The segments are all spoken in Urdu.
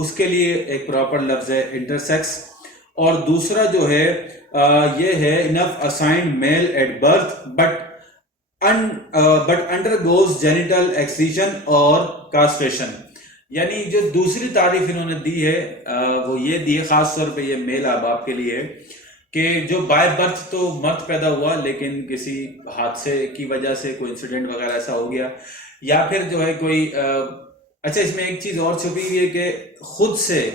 اس کے لیے ایک پراپر لفظ ہے انٹرسیکس. اور دوسرا جو ہے یہ ہے انف assigned male at birth but undergoes genital excision اور کاسٹریشن. یعنی جو دوسری تعریف انہوں نے دی ہے وہ یہ دی ہے, خاص طور پہ یہ میل احباب کے لیے, کہ جو بائی برتھ تو مرد پیدا ہوا لیکن کسی حادثے کی وجہ سے کوئی انسیڈنٹ وغیرہ ایسا ہو گیا, یا پھر جو ہے کوئی اچھا اس میں ایک چیز اور چھپی ہوئی ہے کہ خود سے,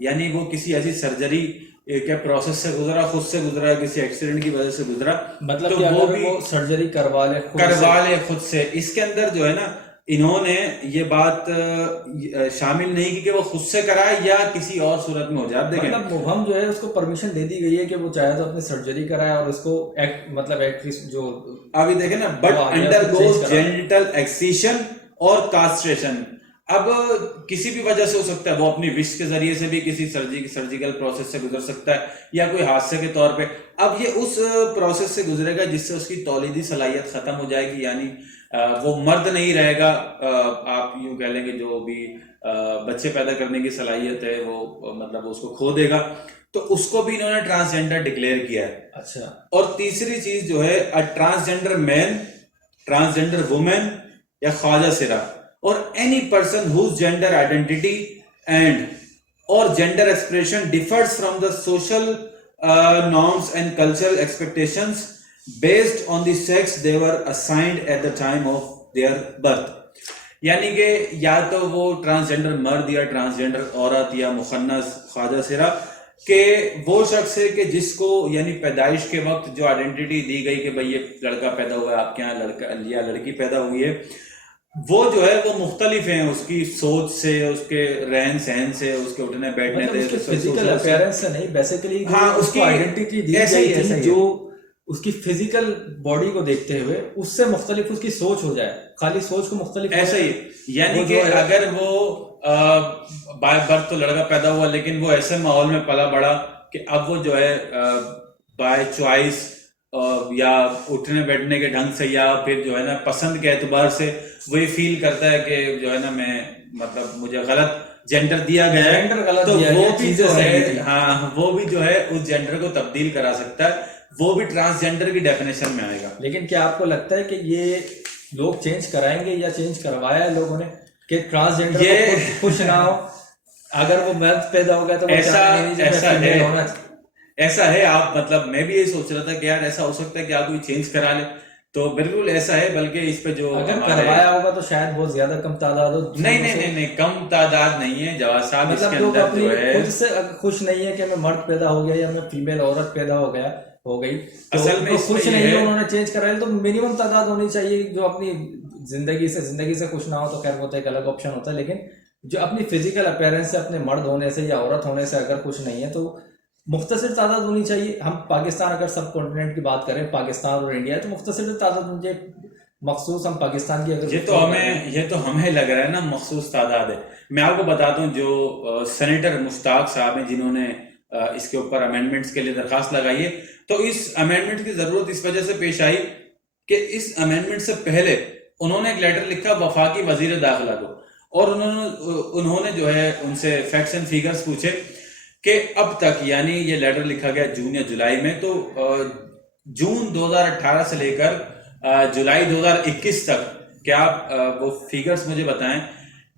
یعنی وہ کسی ایسی سرجری کے پروسیس سے گزرا, خود سے گزرا, کسی ایکسیڈنٹ کی وجہ سے گزرا, مطلب کہ اگر وہ سرجری کروا لے خود سے. اس کے اندر جو ہے نا انہوں نے یہ بات شامل نہیں کی کہ وہ خود سے کرائے یا کسی اور صورت میں ہو جائے. دیکھیں مطلب مبہم جو ہے اس کو پرمیشن دے دی گئی ہے کہ وہ چاہے تو اپنی سرجری کرائے اور اس کو مطلب جو ابھی دیکھیں نا but undergoes genital excision اور کاسٹریشن. اب کسی بھی وجہ سے ہو سکتا ہے, وہ اپنی وش کے ذریعے سے بھی کسی سرجیکل پروسیس سے گزر سکتا ہے یا کوئی حادثے کے طور پہ. اب یہ اس پروسیس سے گزرے گا جس سے اس کی تولیدی صلاحیت ختم ہو جائے گی, یعنی وہ مرد نہیں رہے گا. آپ یوں کہہ لیں کہ جو بھی بچے پیدا کرنے کی صلاحیت ہے وہ مطلب اس کو کھو دے گا, تو اس کو بھی انہوں نے ٹرانسجینڈر ڈکلیئر کیا ہے. اچھا. اور تیسری چیز جو ہے ٹرانسجینڈر مین, ٹرانسجینڈر وومن یا خواجہ سرا, or any person whose gender identity and or gender expression differs from the social norms and cultural expectations based on the sex they were assigned at the time of their birth. یعنی کہ یا تو وہ ٹرانسجینڈر مرد یا ٹرانسجینڈر عورت یا مخنث خواجہ سرا کہ وہ شخص ہے کہ جس کو یعنی پیدائش کے وقت جو آئیڈینٹی دی گئی کہ بھئی یہ لڑکا پیدا ہوا ہے آپ کے یہاں, لڑکا یا لڑکی پیدا ہوئی ہے, وہ جو ہے وہ مختلف ہیں اس کی سوچ سے, اس کے رہن سہن سے, اس کے اٹھنے بیٹھنے سے, فزیکل اپیرنس سے نہیں, بیسیکلی ہاں اس کی آئیڈینٹی دی گئی تھی جو اس کی فزیکل باڈی کو دیکھتے ہوئے اس سے مختلف اس کی سوچ ہو جائے, خالی سوچ کو مختلف ایسا ہی. یعنی کہ اگر وہ بائی برتھ تو لڑکا پیدا ہوا لیکن وہ ایسے ماحول میں پلا بڑا کہ اب وہ جو ہے بائی چوائس یا اٹھنے بیٹھنے کے ڈھنگ سے یا پھر جو ہے نا پسند کے اعتبار سے وہی فیل کرتا ہے کہ جو ہے نا میں مطلب مجھے غلط جینڈر دیا گیا ہے, تو وہ بھی جو ہے ہاں وہ بھی جو ہے اس جینڈر کو تبدیل کرا سکتا ہے, وہ بھی ٹرانسجینڈر کی ڈیفینیشن میں آئے گا. لیکن کیا آپ کو لگتا ہے کہ یہ لوگ چینج کرائیں گے یا چینج کروایا ہے لوگوں نے کہ ٹرانسجینڈر خوش نہ ہو, اگر وہ مرد پیدا ہو گیا تو ایسا ہے. آپ مطلب میں بھی یہی سوچ رہا تھا کہ یار ایسا ہو سکتا ہے کہ آپ کوئی چینج کرا لے, تو بالکل ایسا ہے. بلکہ اس پہ جو اگر کروایا ہوگا تو شاید بہت زیادہ کم تعداد ہو. نہیں کم تعداد نہیں ہے جواز صاحب. اس کے اندر جو ہے خود سے خوش نہیں ہے کہ میں مرد پیدا ہو گیا یا میں فیمیل عورت پیدا ہو گئی, اصل میں خوش نہیں ہے انہوں نے چینج کرایا, تو منیمم تعداد ہونی چاہیے جو اپنی زندگی سے خوش نہ ہو, تو خیر وہ تو ایک الگ آپشن ہوتا ہے. لیکن جو اپنی فزیکل اپیرنس سے, اپنے مرد ہونے سے یا عورت ہونے سے اگر خوش نہیں ہے تو مختصر تعداد ہونی چاہیے. ہم پاکستان اگر سب کانٹیننٹ کی بات کریں, پاکستان اور انڈیا, تو مختصر تعداد مجھے مخصوص ہم پاکستان کی اگر یہ تو ہمیں لگ رہا ہے نا مخصوص تعداد ہے. میں آپ کو بتاتا ہوں جو سینیٹر مشتاق صاحب ہیں جنہوں نے اس کے اوپر امینڈمنٹس کے لیے درخواست لگائی ہے, تو اس امینڈمنٹ کی ضرورت اس وجہ سے پیش آئی کہ اس امینڈمنٹ سے پہلے انہوں نے ایک لیٹر لکھا وفاقی وزیر داخلہ کو, اور انہوں نے جو ہے ان سے فیکٹس اینڈ فیگرز پوچھے کہ اب تک, یعنی یہ لیٹر لکھا گیا جون یا جولائی میں, تو جون 2018 سے لے کر جولائی 2021 تک کیا آپ وہ فیگرز مجھے بتائیں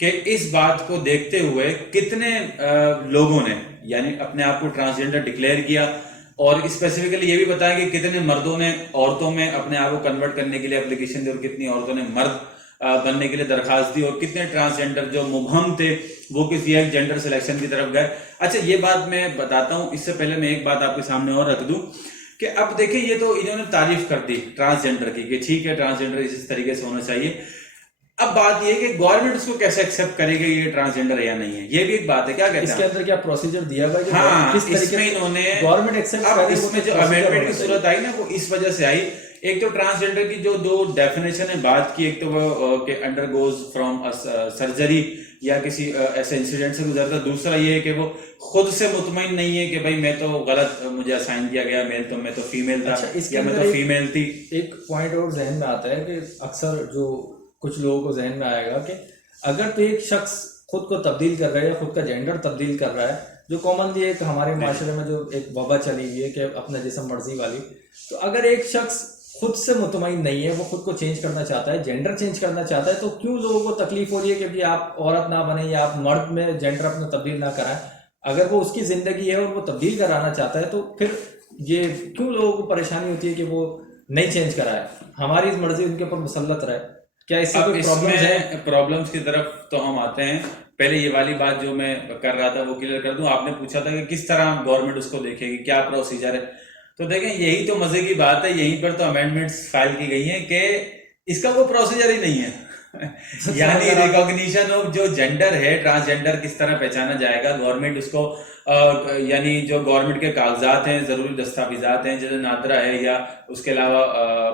کہ اس بات کو دیکھتے ہوئے کتنے لوگوں نے یعنی اپنے آپ کو ٹرانسجینڈر ڈکلیئر کیا, اور اسپیسیفکلی یہ بھی بتائیں کہ کتنے مردوں نے عورتوں میں اپنے آپ کو کنورٹ کرنے کے لیے اپلیکیشن دی, اور کتنی عورتوں نے مرد بننے کے لیے درخواست دی, اور کتنے ٹرانسجینڈر جو مبہم تھے وہ کسی ایک جینڈر سلیکشن کی طرف گئے. اچھا یہ بات میں بتاتا ہوں, اس سے پہلے میں ایک بات آپ کے سامنے اور رکھ دوں کہ اب دیکھیں یہ تو انہوں نے تعریف کر دی ٹرانسجینڈر کی کہ ٹھیک ہے ٹرانسجینڈر اس طریقے سے ہونا چاہیے. اب بات یہ ہے کہ گورنمنٹ اس کو کیسے ایکسپٹ کرے گی یہ ٹرانسجینڈر ہے یا نہیں ہے, یہ بھی ایک بات ہے. کیا کہتے ہیں اس کے اندر کیا پروسیجر دیا گیا کہ ہاں کس طریقے اس میں انہوں نے گورنمنٹ ایکسپٹ اب کرے, اس میں جو امینڈمنٹ کی صورت آئی نا وہ اس وجہ سے آئی. ایک تو ٹرانسجینڈر کی جو دو ڈیفینیشن ہے بات کی, ایک تو وہ کہ انڈر گوز فرام سرجری یا کسی ایسے انسیڈنٹ سے گزرتا, دوسرا یہ ہے کہ وہ خود سے مطمئن نہیں ہے کہ بھائی میں تو غلط مجھے اسائن کیا گیا میل, تو میں تو فیمیل تھا یا میں تو فیمیل تھی. ایک پوائنٹ اور ذہن میں آتا ہے کہ اکثر جو کچھ لوگوں کو ذہن میں آئے گا کہ اگر تو ایک شخص خود کو تبدیل کر رہا ہے یا خود کا جینڈر تبدیل کر رہا ہے، جو کامنلی ایک ہمارے معاشرے میں جو ایک وبا چلی ہوئی ہے کہ اپنا جسم مرضی والی. تو اگر ایک شخص خود سے مطمئن نہیں ہے، وہ خود کو چینج کرنا چاہتا ہے، جینڈر چینج کرنا چاہتا ہے، تو کیوں لوگوں کو تکلیف ہو رہی ہے کہ بھی آپ عورت نہ بنیں یا آپ مرد میں جینڈر اپنا تبدیل نہ کرائیں؟ اگر وہ اس کی زندگی ہے اور وہ تبدیل کرانا چاہتا ہے تو پھر یہ کیوں لوگوں کو پریشانی ہوتی ہے کہ وہ نہیں چینج کرائے، ہماری مرضی ان کے اوپر مسلط رہے؟ کیا اس سے کوئی پرابلم ہے؟ پرابلمس کی طرف تو ہم آتے ہیں. پہلے یہ والی بات جو میں کر رہا تھا وہ کلیئر کر دوں. آپ نے پوچھا تھا کہ کس طرح گورنمنٹ اس کو دیکھے گی، کیا پروسیجر ہے. تو دیکھیں یہی تو مزے کی بات ہے، یہیں پر تو امینڈمنٹس فائل کی گئی ہیں کہ اس کا کوئی پروسیجر ہی نہیں ہے. یعنی ریکاگنیشن آف جو جینڈر ہے، ٹرانسجینڈر کس طرح پہچانا جائے گا. گورنمنٹ اس کو یعنی جو گورنمنٹ کے کاغذات ہیں، ضروری دستاویزات ہیں جیسے نادرا ہے یا اس کے علاوہ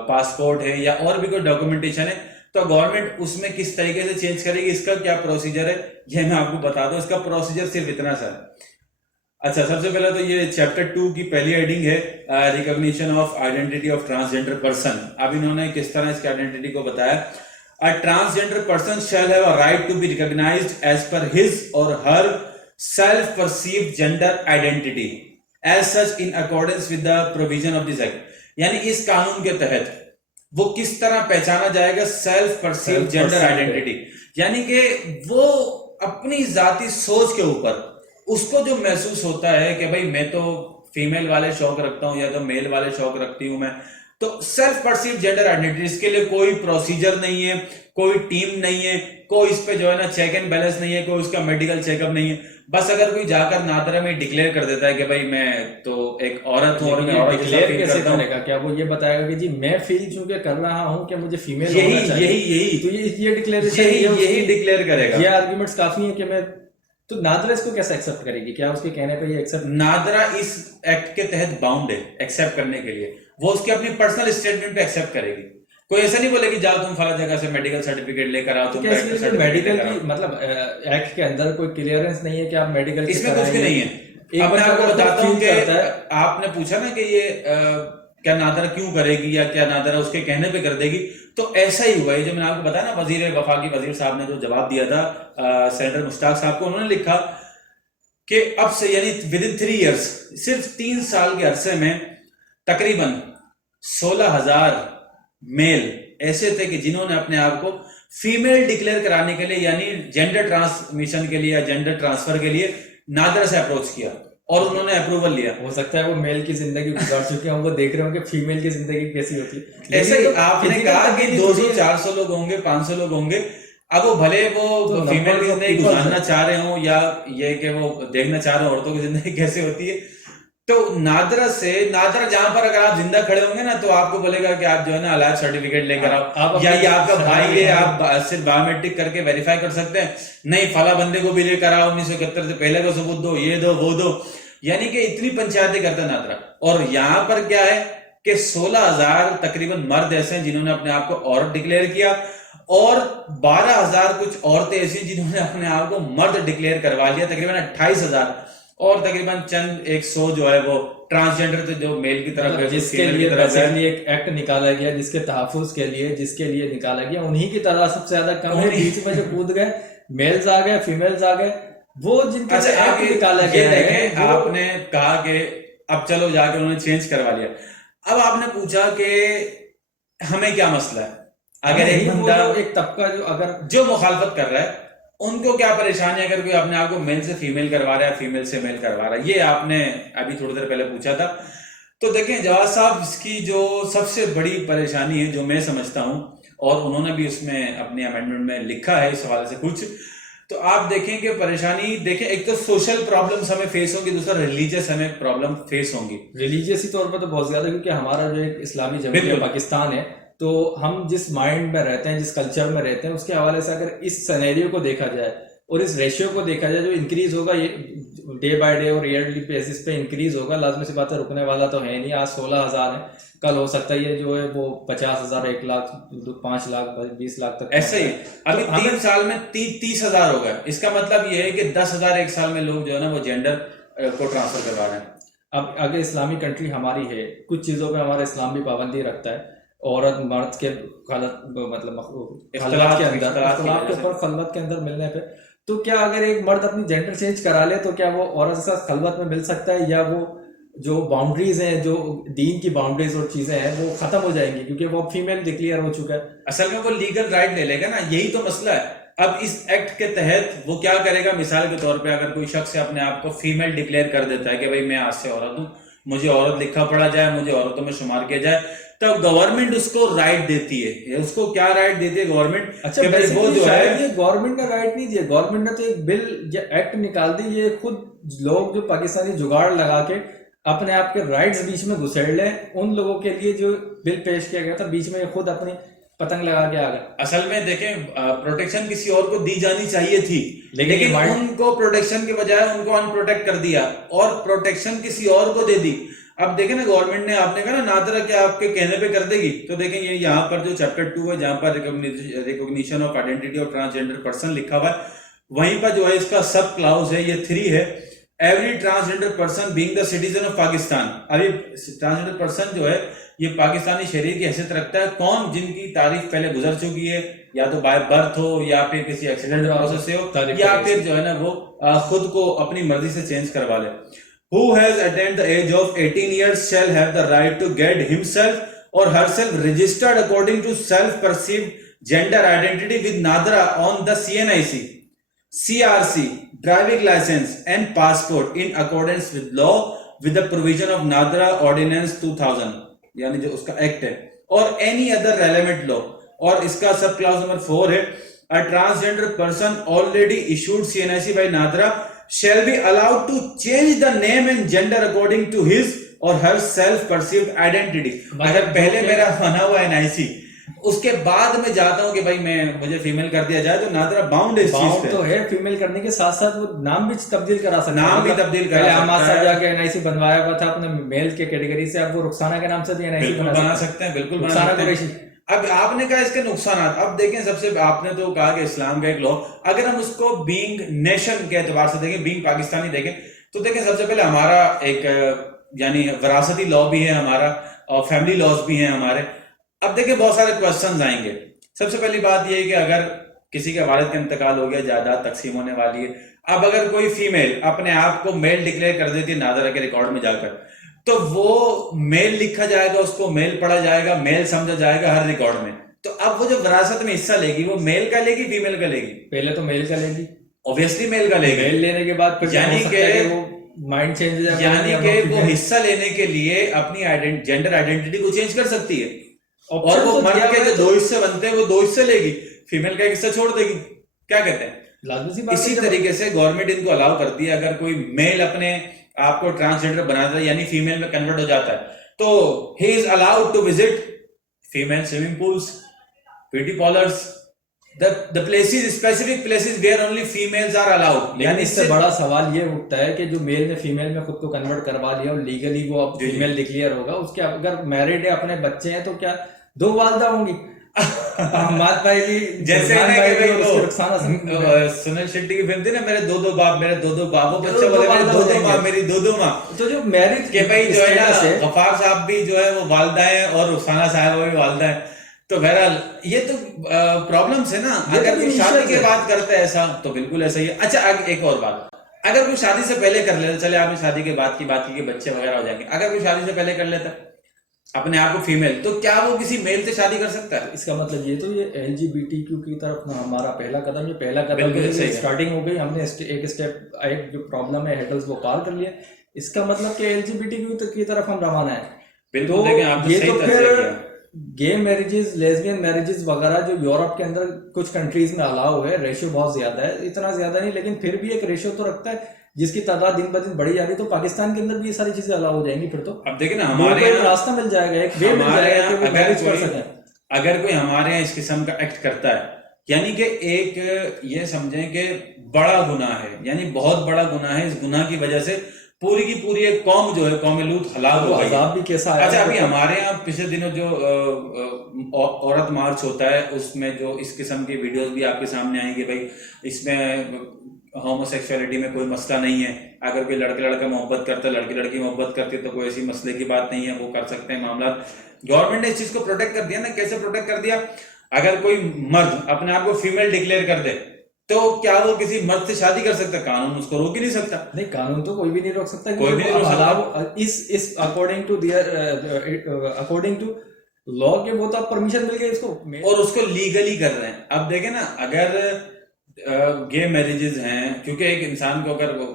پاسپورٹ ہے یا اور بھی کوئی ڈاکومنٹیشن ہے، تو گورنمنٹ اس میں کس طریقے سے چینج کرے گی، اس کا کیا پروسیجر ہے یہ میں آپ کو بتا دوں. اس کا پروسیجر صرف اتنا سا ہے. اچھا، سب سے پہلے تو یہ چیپٹر 2 کی پہلی ہیڈنگ ہے recognition of identity of transgender person. اب انہوں نے کس طرح اس کی آئیڈینٹی کو بتایا. A transgender person shall have a right to be recognized as per his or her self-perceived gender identity as such in accordance with the provision of this act. یعنی اس قانون کے تحت وہ کس طرح پہچانا جائے گا سیلف پرسیوڈ جینڈر آئیڈینٹی، یعنی کہ وہ اپنی ذاتی سوچ کے اوپر اس کو جو محسوس ہوتا ہے کہ بھائی میں تو فیمیل والے شوق رکھتا ہوں یا تو میل والے شوق رکھتی ہوں میں، تو سیلف پرسیوڈ جینڈر آئیڈینٹی، اس کے لیے کوئی پروسیجر نہیں ہے، کوئی ٹیم نہیں ہے، کوئی اس پہ جو ہے نا چیک اینڈ بیلنس نہیں ہے، کوئی اس کا میڈیکل چیک اپ نہیں ہے. بس اگر کوئی جا کر نادرا میں ڈکلیئر کر دیتا ہے کہ بھائی میں تو ایک عورت ہوں اور میں عورت ڈکلیئر کیسے کرے گا؟ کیا وہ یہ بتائے گا کہ جی میں فیل چونکہ کر رہا ہوں کہ مجھے فیمیل ہونا چاہیے، یہی تو یہ ڈکلیریشن یہی ڈکلیئر کرے گا. یہ آرگومنٹس کافی ہیں کہ میں تو نادرا اس کو کیسے ایکسپٹ کرے گی؟ کیا اس کے کہنے پہ یہ ایکسپٹ؟ نادرا اس ایکٹ کے تحت باؤنڈ ہے ایکسپٹ کرنے کے لیے. وہ اس کی اپنی پرسنل اسٹیٹمنٹ پہ ایکسپٹ کرے گی. کوئی ایسا نہیں بولے کہ جاؤ تم فلاں جگہ سے میڈیکل سرٹیفکیٹ لے کر آؤ. تم میڈیکل کی مطلب ایکٹ کے اندر کوئی کلیئرنس نہیں ہے کہ آپ میڈیکل، اس میں کچھ بھی نہیں ہے. اب میں آپ کو بتاتا ہوں کہ آپ نے پوچھا نا کہ یہ کیا نادرا کیوں کرے گی یا کیا نادرا اس کے کہنے پہ کر دے گی، تو ایسا ہی ہوا ہے جو میں نے آپ کو بتایا نا. وزیر وفاقی وزیر صاحب نے جو جواب دیا تھا سینیٹر مشتاق صاحب کو، انہوں نے لکھا کہ اب سے یعنی ود ان 3 ایئرس، صرف 3 سال کے عرصے میں تقریباً 16,000 میل ایسے تھے کہ جنہوں نے اپنے آپ کو فیمیل ڈکلیئر کرانے کے لیے یعنی جینڈر ٹرانسمیشن کے لیے یا جینڈر ٹرانسفر کے لیے نادرا سے اپروچ کیا اور انہوں نے اپروول لیا. ہو سکتا ہے وہ میل کی زندگی گزار چکے ہوں، وہ دیکھ رہے ہوں کہ فیمیل کی زندگی کیسی ہوتی ہے. ایسے ہی آپ نے کہا کہ 200-400 لوگ ہوں گے، 500 لوگ ہوں گے. اب وہ بھلے وہ فیمیل کی زندگی گزارنا چاہ رہے ہوں یا یہ کہ وہ دیکھنا چاہ رہے ہوں عورتوں کی زندگی کیسے ہوتی ہے، تو نادرا جہاں پر اگر آپ زندہ کھڑے ہوں گے نا تو آپ کو بولے گا کہ آپ جو ہے نا الائف سرٹیفکیٹ لے کر آؤ، یا یہ آپ کا بھائی ہے، آپ صرف بایومیٹرک کر کے ویریفائی کر سکتے ہیں. نہیں فلاں بندے کو بھی لے کر آؤ، 1971 سے پہلے کا ثبوت دو، یہ دو وہ دو. یعنی کہ اتنی پنچایتیں کرتا نادرا. اور یہاں پر کیا ہے کہ 16,000 تقریباً مرد ایسے ہیں جنہوں نے اپنے آپ کو عورت ڈکلیئر کیا، اور 12,000 کچھ عورتیں ایسی جنہوں نے اپنے آپ کو مرد ڈکلیئر کروا لیا. تقریباً 28,000 اور تقریباً چند 100 جو ہے وہ ٹرانسجینڈر تھے جو میل کی طرف، جس کے لیے بیسیکلی ایک ایکٹ نکالا گیا جس کے تحفظ کے لیے، جس کے لیے نکالا گیا، انہی کی تعداد سب سے زیادہ کم ہے. بیچ میں جو کود گئے میلز آ گئے، فیمیلز آ گئے، وہ جن کا ایکٹ نکالا گیا ہے. آپ نے کہا کہ اب چلو جا کے انہوں نے چینج کروا لیا. اب آپ نے پوچھا کہ ہمیں کیا مسئلہ ہے اگر ایک بندہ، ایک طبقہ جو مخالفت کر رہا ہے ان کو کیا پریشانی ہے اگر کوئی اپنے آپ کو میل سے فیمیل کروا رہا ہے، فیمیل سے میل کروا رہا ہے؟ یہ آپ نے ابھی تھوڑی دیر پہلے پوچھا تھا. تو دیکھیں جواز صاحب، اس کی جو سب سے بڑی پریشانی ہے جو میں سمجھتا ہوں، اور انہوں نے بھی اس میں اپنی امینڈمنٹ میں لکھا ہے اس حوالے سے کچھ، تو آپ دیکھیں کہ پریشانی دیکھیں ایک تو سوشل پرابلمس ہمیں فیس ہوں گی، دوسرا ریلیجیس ہمیں پرابلم فیس ہوں گی. ریلیجیسی طور پر تو بہت زیادہ، کیونکہ ہمارا جو ایک اسلامی جمہوریہ پاکستان ہے، تو ہم جس مائنڈ میں رہتے ہیں، جس کلچر میں رہتے ہیں، اس کے حوالے سے اگر اس سینیریو کو دیکھا جائے اور اس ریشیو کو دیکھا جائے جو انکریز ہوگا یہ ڈے بائی ڈے اور ایئرلی بیسس پہ انکریز ہوگا، لازمی سی بات ہے رکنے والا تو ہے نہیں. آج 16,000 ہے، کل ہو سکتا ہے یہ جو ہے وہ 50,000، 1 لاکھ، 5 لاکھ، 20 لاکھ تک ایسے ہی. ابھی 3 سال میں 30,000 ہو گئے. اس کا مطلب یہ ہے کہ 10,000 ایک سال میں لوگ جو ہے نا وہ جینڈر کو ٹرانسفر کروا رہے ہیں. اب اگر اسلامی کنٹری ہماری ہے، کچھ چیزوں پہ ہمارا اسلام بھی پابندی رکھتا ہے، عورت مرد کے مطلب خلوت کے اندر، خلوت کے اندر ملنے پہ، تو کیا اگر ایک مرد اپنی جینڈر چینج کرا لے تو کیا وہ عورت کے ساتھ خلوت میں مل سکتا ہے، یا وہ جو باؤنڈریز ہیں، جو دین کی باؤنڈریز اور چیزیں ہیں وہ ختم ہو جائیں گی کیونکہ وہ فیمیل ڈکلیئر ہو چکا ہے؟ اصل میں وہ لیگل رائٹ لے لے گا نا، یہی تو مسئلہ ہے. اب اس ایکٹ کے تحت وہ کیا کرے گا، مثال کے طور پہ اگر کوئی شخص اپنے آپ کو فیمیل ڈکلیئر کر دیتا ہے کہ بھائی میں آج سے عورت ہوں، مجھے عورت لکھا پڑھا جائے، مجھے عورتوں میں شمار کیا جائے، تب گورنمنٹ اس کو رائٹ دیتی ہے. اس کو کیا رائٹ دیتی ہے گورنمنٹ؟ اچھا کہ بھائی وہ جو ہے، یہ گورنمنٹ کا رائٹ نہیں دیا، گورنمنٹ نے تو ایک بل یا ایکٹ نکال دی، یہ خود لوگ جو پاکستانی جگاڑ لگا کے اپنے آپ کے رائٹس بیچ میں گھسیڑ لیں، ان لوگوں کے لیے جو بل پیش کیا گیا تھا بیچ میں خود اپنی پتنگ لگا کے آ گئے. اصل میں دیکھیں پروٹیکشن کسی اور کو دی جانی چاہیے تھی، لیکن ان کو پروٹیکشن کے بجائے ان کو ان پروٹیکٹ کر دیا اور پروٹیکشن کسی اور کو دے دی. اب دیکھیں نا گورنمنٹ نے، آپ نے کہا نا نادرا کہ آپ کے کہنے پہ کر دے گی، تو دیکھیں یہ یہاں پر جو چیپٹر 2 ہے جہاں پر recognition of identity of transgender person لکھا ہوا ہے، وہیں پر جو ہے اس کا سب کلاؤز ہے، یہ 3 ہے، every transgender person being the citizen of Pakistan. ابھی ٹرانسجینڈر پرسن جو ہے یہ پاکستانی شہری کی حیثیت رکھتا ہے. کون؟ جن کی تاریخ پہلے گزر چکی ہے، یا تو بائی برتھ ہو، یا پھر کسی ایکسیڈنٹ پروسیس سے ہو، یا پھر جو ہے نا وہ خود کو اپنی مرضی سے چینج کروا لے. Who has attained the age of 18 years shall have the right to get himself or herself registered according to self-perceived gender identity with NADRA on the CNIC, CRC, driving license and passport in accordance with law with the provision of NADRA Ordinance 2000 یعنی جو اس کا ایکٹ ہے، اور any other relevant law. اور اس کا سب کلاس نمبر 4 ہے، a transgender person already issued CNIC by NADRA shall be allowed to change the name and gender according to his or her self-perceived identity. اگر پہلے میرا بنا ہوا ہے NIC، اس کے بعد میں جاتا ہوں کہ بھائی مجھے فیمیل کر دیا جائے، تو نادرا باؤنڈ ہے اس چیز پہ. تو ہے فیمیل کرنے کے ساتھ ساتھ وہ نام بھی تبدیل کرا سکتے ہیں، نام بھی تبدیل کرا سکتا ہے. جا کے NIC بنوایا ہوا تھا اپنے میل کے کیٹیگری سے، اب وہ رخسانہ کے نام سے بھی NIC بنا سکتے ہیں، بالکل بنا سکتے ہیں. اب آپ نے کہا اس کے نقصانات، اب دیکھیں سب سے آپ نے تو کہا کہ اسلام کا ایک لا، اگر ہم اس کو بینگ نیشن کے اعتبار سے دیکھیں، بینگ پاکستانی دیکھیں، تو دیکھیں سب سے پہلے ہمارا ایک یعنی وراثتی لا بھی ہے ہمارا، اور فیملی لاز بھی ہیں ہمارے. اب دیکھیں بہت سارے کوشچنز آئیں گے. سب سے پہلی بات یہ ہے کہ اگر کسی کے والد کا انتقال ہو گیا، جائیداد تقسیم ہونے والی ہے، اب اگر کوئی فیمیل اپنے آپ کو میل ڈکلیئر کر دیتی ہے نادرا کے ریکارڈ میں جا کر، تو وہ میل لکھا جائے گا، اس کو میل پڑھا جائے گا، میل سمجھا جائے گا ہر ریکارڈ میں. تو اب وہ جو وراثت میں حصہ لے گی وہ میل کا لے گی، فیمیل کا لے گی؟ پہلے تو میل کا لے گی، اوبیسلی میل کا لے گی. میل لینے کے بعد پھر یعنی کہ وہ مائنڈ چینج ہو جائے گا، یعنی کہ وہ حصہ لینے کے لیے اپنی جینڈر آئیڈینٹی کو چینج کر سکتی ہے، اور وہ مرد کے جو 2 حصے بنتے ہیں وہ 2 حصے لے گی، فیمیل کا ایک حصہ چھوڑ دے گی. کیا کہتے ہیں؟ اسی طریقے سے گورنمنٹ ان کو الاؤ کرتی ہے، اگر کوئی میل اپنے آپ کو ٹرانسجینڈر بناتا ہے یعنی فیمیل میں کنورٹ ہو جاتا ہے، تو he is allowed to visit female swimming pools, beauty parlours, the places, specific places where only females are allowed. یعنی اس سے بڑا سوال یہ اٹھتا ہے کہ جو میل نے فیمیل میں خود کو کنورٹ کروا لیا اور لیگلی وہ اب فیمیل ڈکلیئر ہوگا، اس کے اگر میرڈ ہے، اپنے بچے ہیں، تو کیا 2 والدہ ہوں گی؟ احمد بھائی بھی جیسے سنیل شیٹی کی فلم تھی نا، میرے 2 باپ، میرے 2 باپ، وہ بچے بولے میرے 2 ماں، میری 2 ماں. تو جو میرج کہ بھائی جو ہے نا غفار صاحب بھی جو ہے وہ والدہ ہیں اور رخسانہ صاحبہ بھی والدہ ہیں. تو بہرحال یہ تو پرابلمس ہے نا. اگر کوئی شادی کے بعد کرتا ہے ایسا تو بالکل ایسا ہی ہے. اچھا ایک اور بات، اگر کوئی شادی سے پہلے کر لیتا، چلے آپ نے شادی کے بعد کی بات کی کہ بچے وغیرہ ہو جائیں گے، اگر کوئی شادی سے پہلے کر لیتا اپنے آپ کو فیمیل، تو کیا وہ کسی میل سے شادی کر سکتا ہے؟ اس کا مطلب یہ تو یہ LGBTQ کی طرف ہمارا پہلا قدم، یہ پہلا قدم اسٹارٹنگ ہو گئی. ہم نے ایک اسٹیپ، ایک جو پرابلم ہے ہیڈلز وہ پار کر لیا. اس کا مطلب کہ LGBTQ کی طرف ہم روانہ ہیں. بالکل، یہ تو پھر گے میریجز، لیزبین میریجز وغیرہ جو یورپ کے اندر کچھ کنٹریز میں الاؤ ہے، ریشو بہت زیادہ ہے، اتنا زیادہ نہیں لیکن پھر بھی ایک ریشو تو رکھتا ہے جس کی تعداد دن بدن بڑھی جا رہی ہے. تو پاکستان کے اندر بھی یہ ساری چیزیں الاؤ ہو جائیں گی. پھر تو اب دیکھیں نا ہمارے راستہ مل جائے گا، ایک وے مل جائے گا کہ وہ میرج کر سکیں. اگر کوئی ہمارے یہاں اس قسم کا ایکٹ کرتا ہے، یعنی کہ ایک یہ سمجھیں کہ بڑا گناہ ہے، یعنی بہت بڑا گناہ ہے. اس گناہ کی وجہ سے پوری کی پوری ایک قوم جو ہے، قوم لوط ہلاک ہو گئی. عذاب بھی کیسا ہے. اچھا ابھی ہمارے یہاں پچھلے دنوں جو عورت مارچ ہوتا ہے، اس میں جو اس قسم کی ویڈیوز بھی آپ کے سامنے آئیں گے، بھائی اس میں ہومو سیکسولیٹی میں کوئی مسئلہ نہیں ہے. اگر کوئی لڑکا محبت کرتا ہے، لڑکی محبت کرتی ہے، تو کوئی ایسی مسئلے کی بات نہیں ہے، وہ کر سکتے ہیں معاملات. گورنمنٹ نے اس چیز کو پروٹیکٹ کر دیا نا. کیسے پروٹیکٹ کر دیا؟ اگر کوئی مرد اپنے آپ کو فیمیل ڈکلیئر کر دے تو کیا وہ کسی مرد سے شادی کر سکتا؟ قانون اس کو روک ہی نہیں سکتا. نہیں قانون تو کوئی بھی نہیں روک سکتا, کوئی بھی نہیں روک سکتا. اس اکارڈنگ ٹو لا کے وہ تو پرمیشن مل گئی اس کو, اور اس کو لیگلی کر رہے ہیں. اب دیکھیں نا, اگر گے میرجز ہیں, کیونکہ ایک انسان کو اگر وہ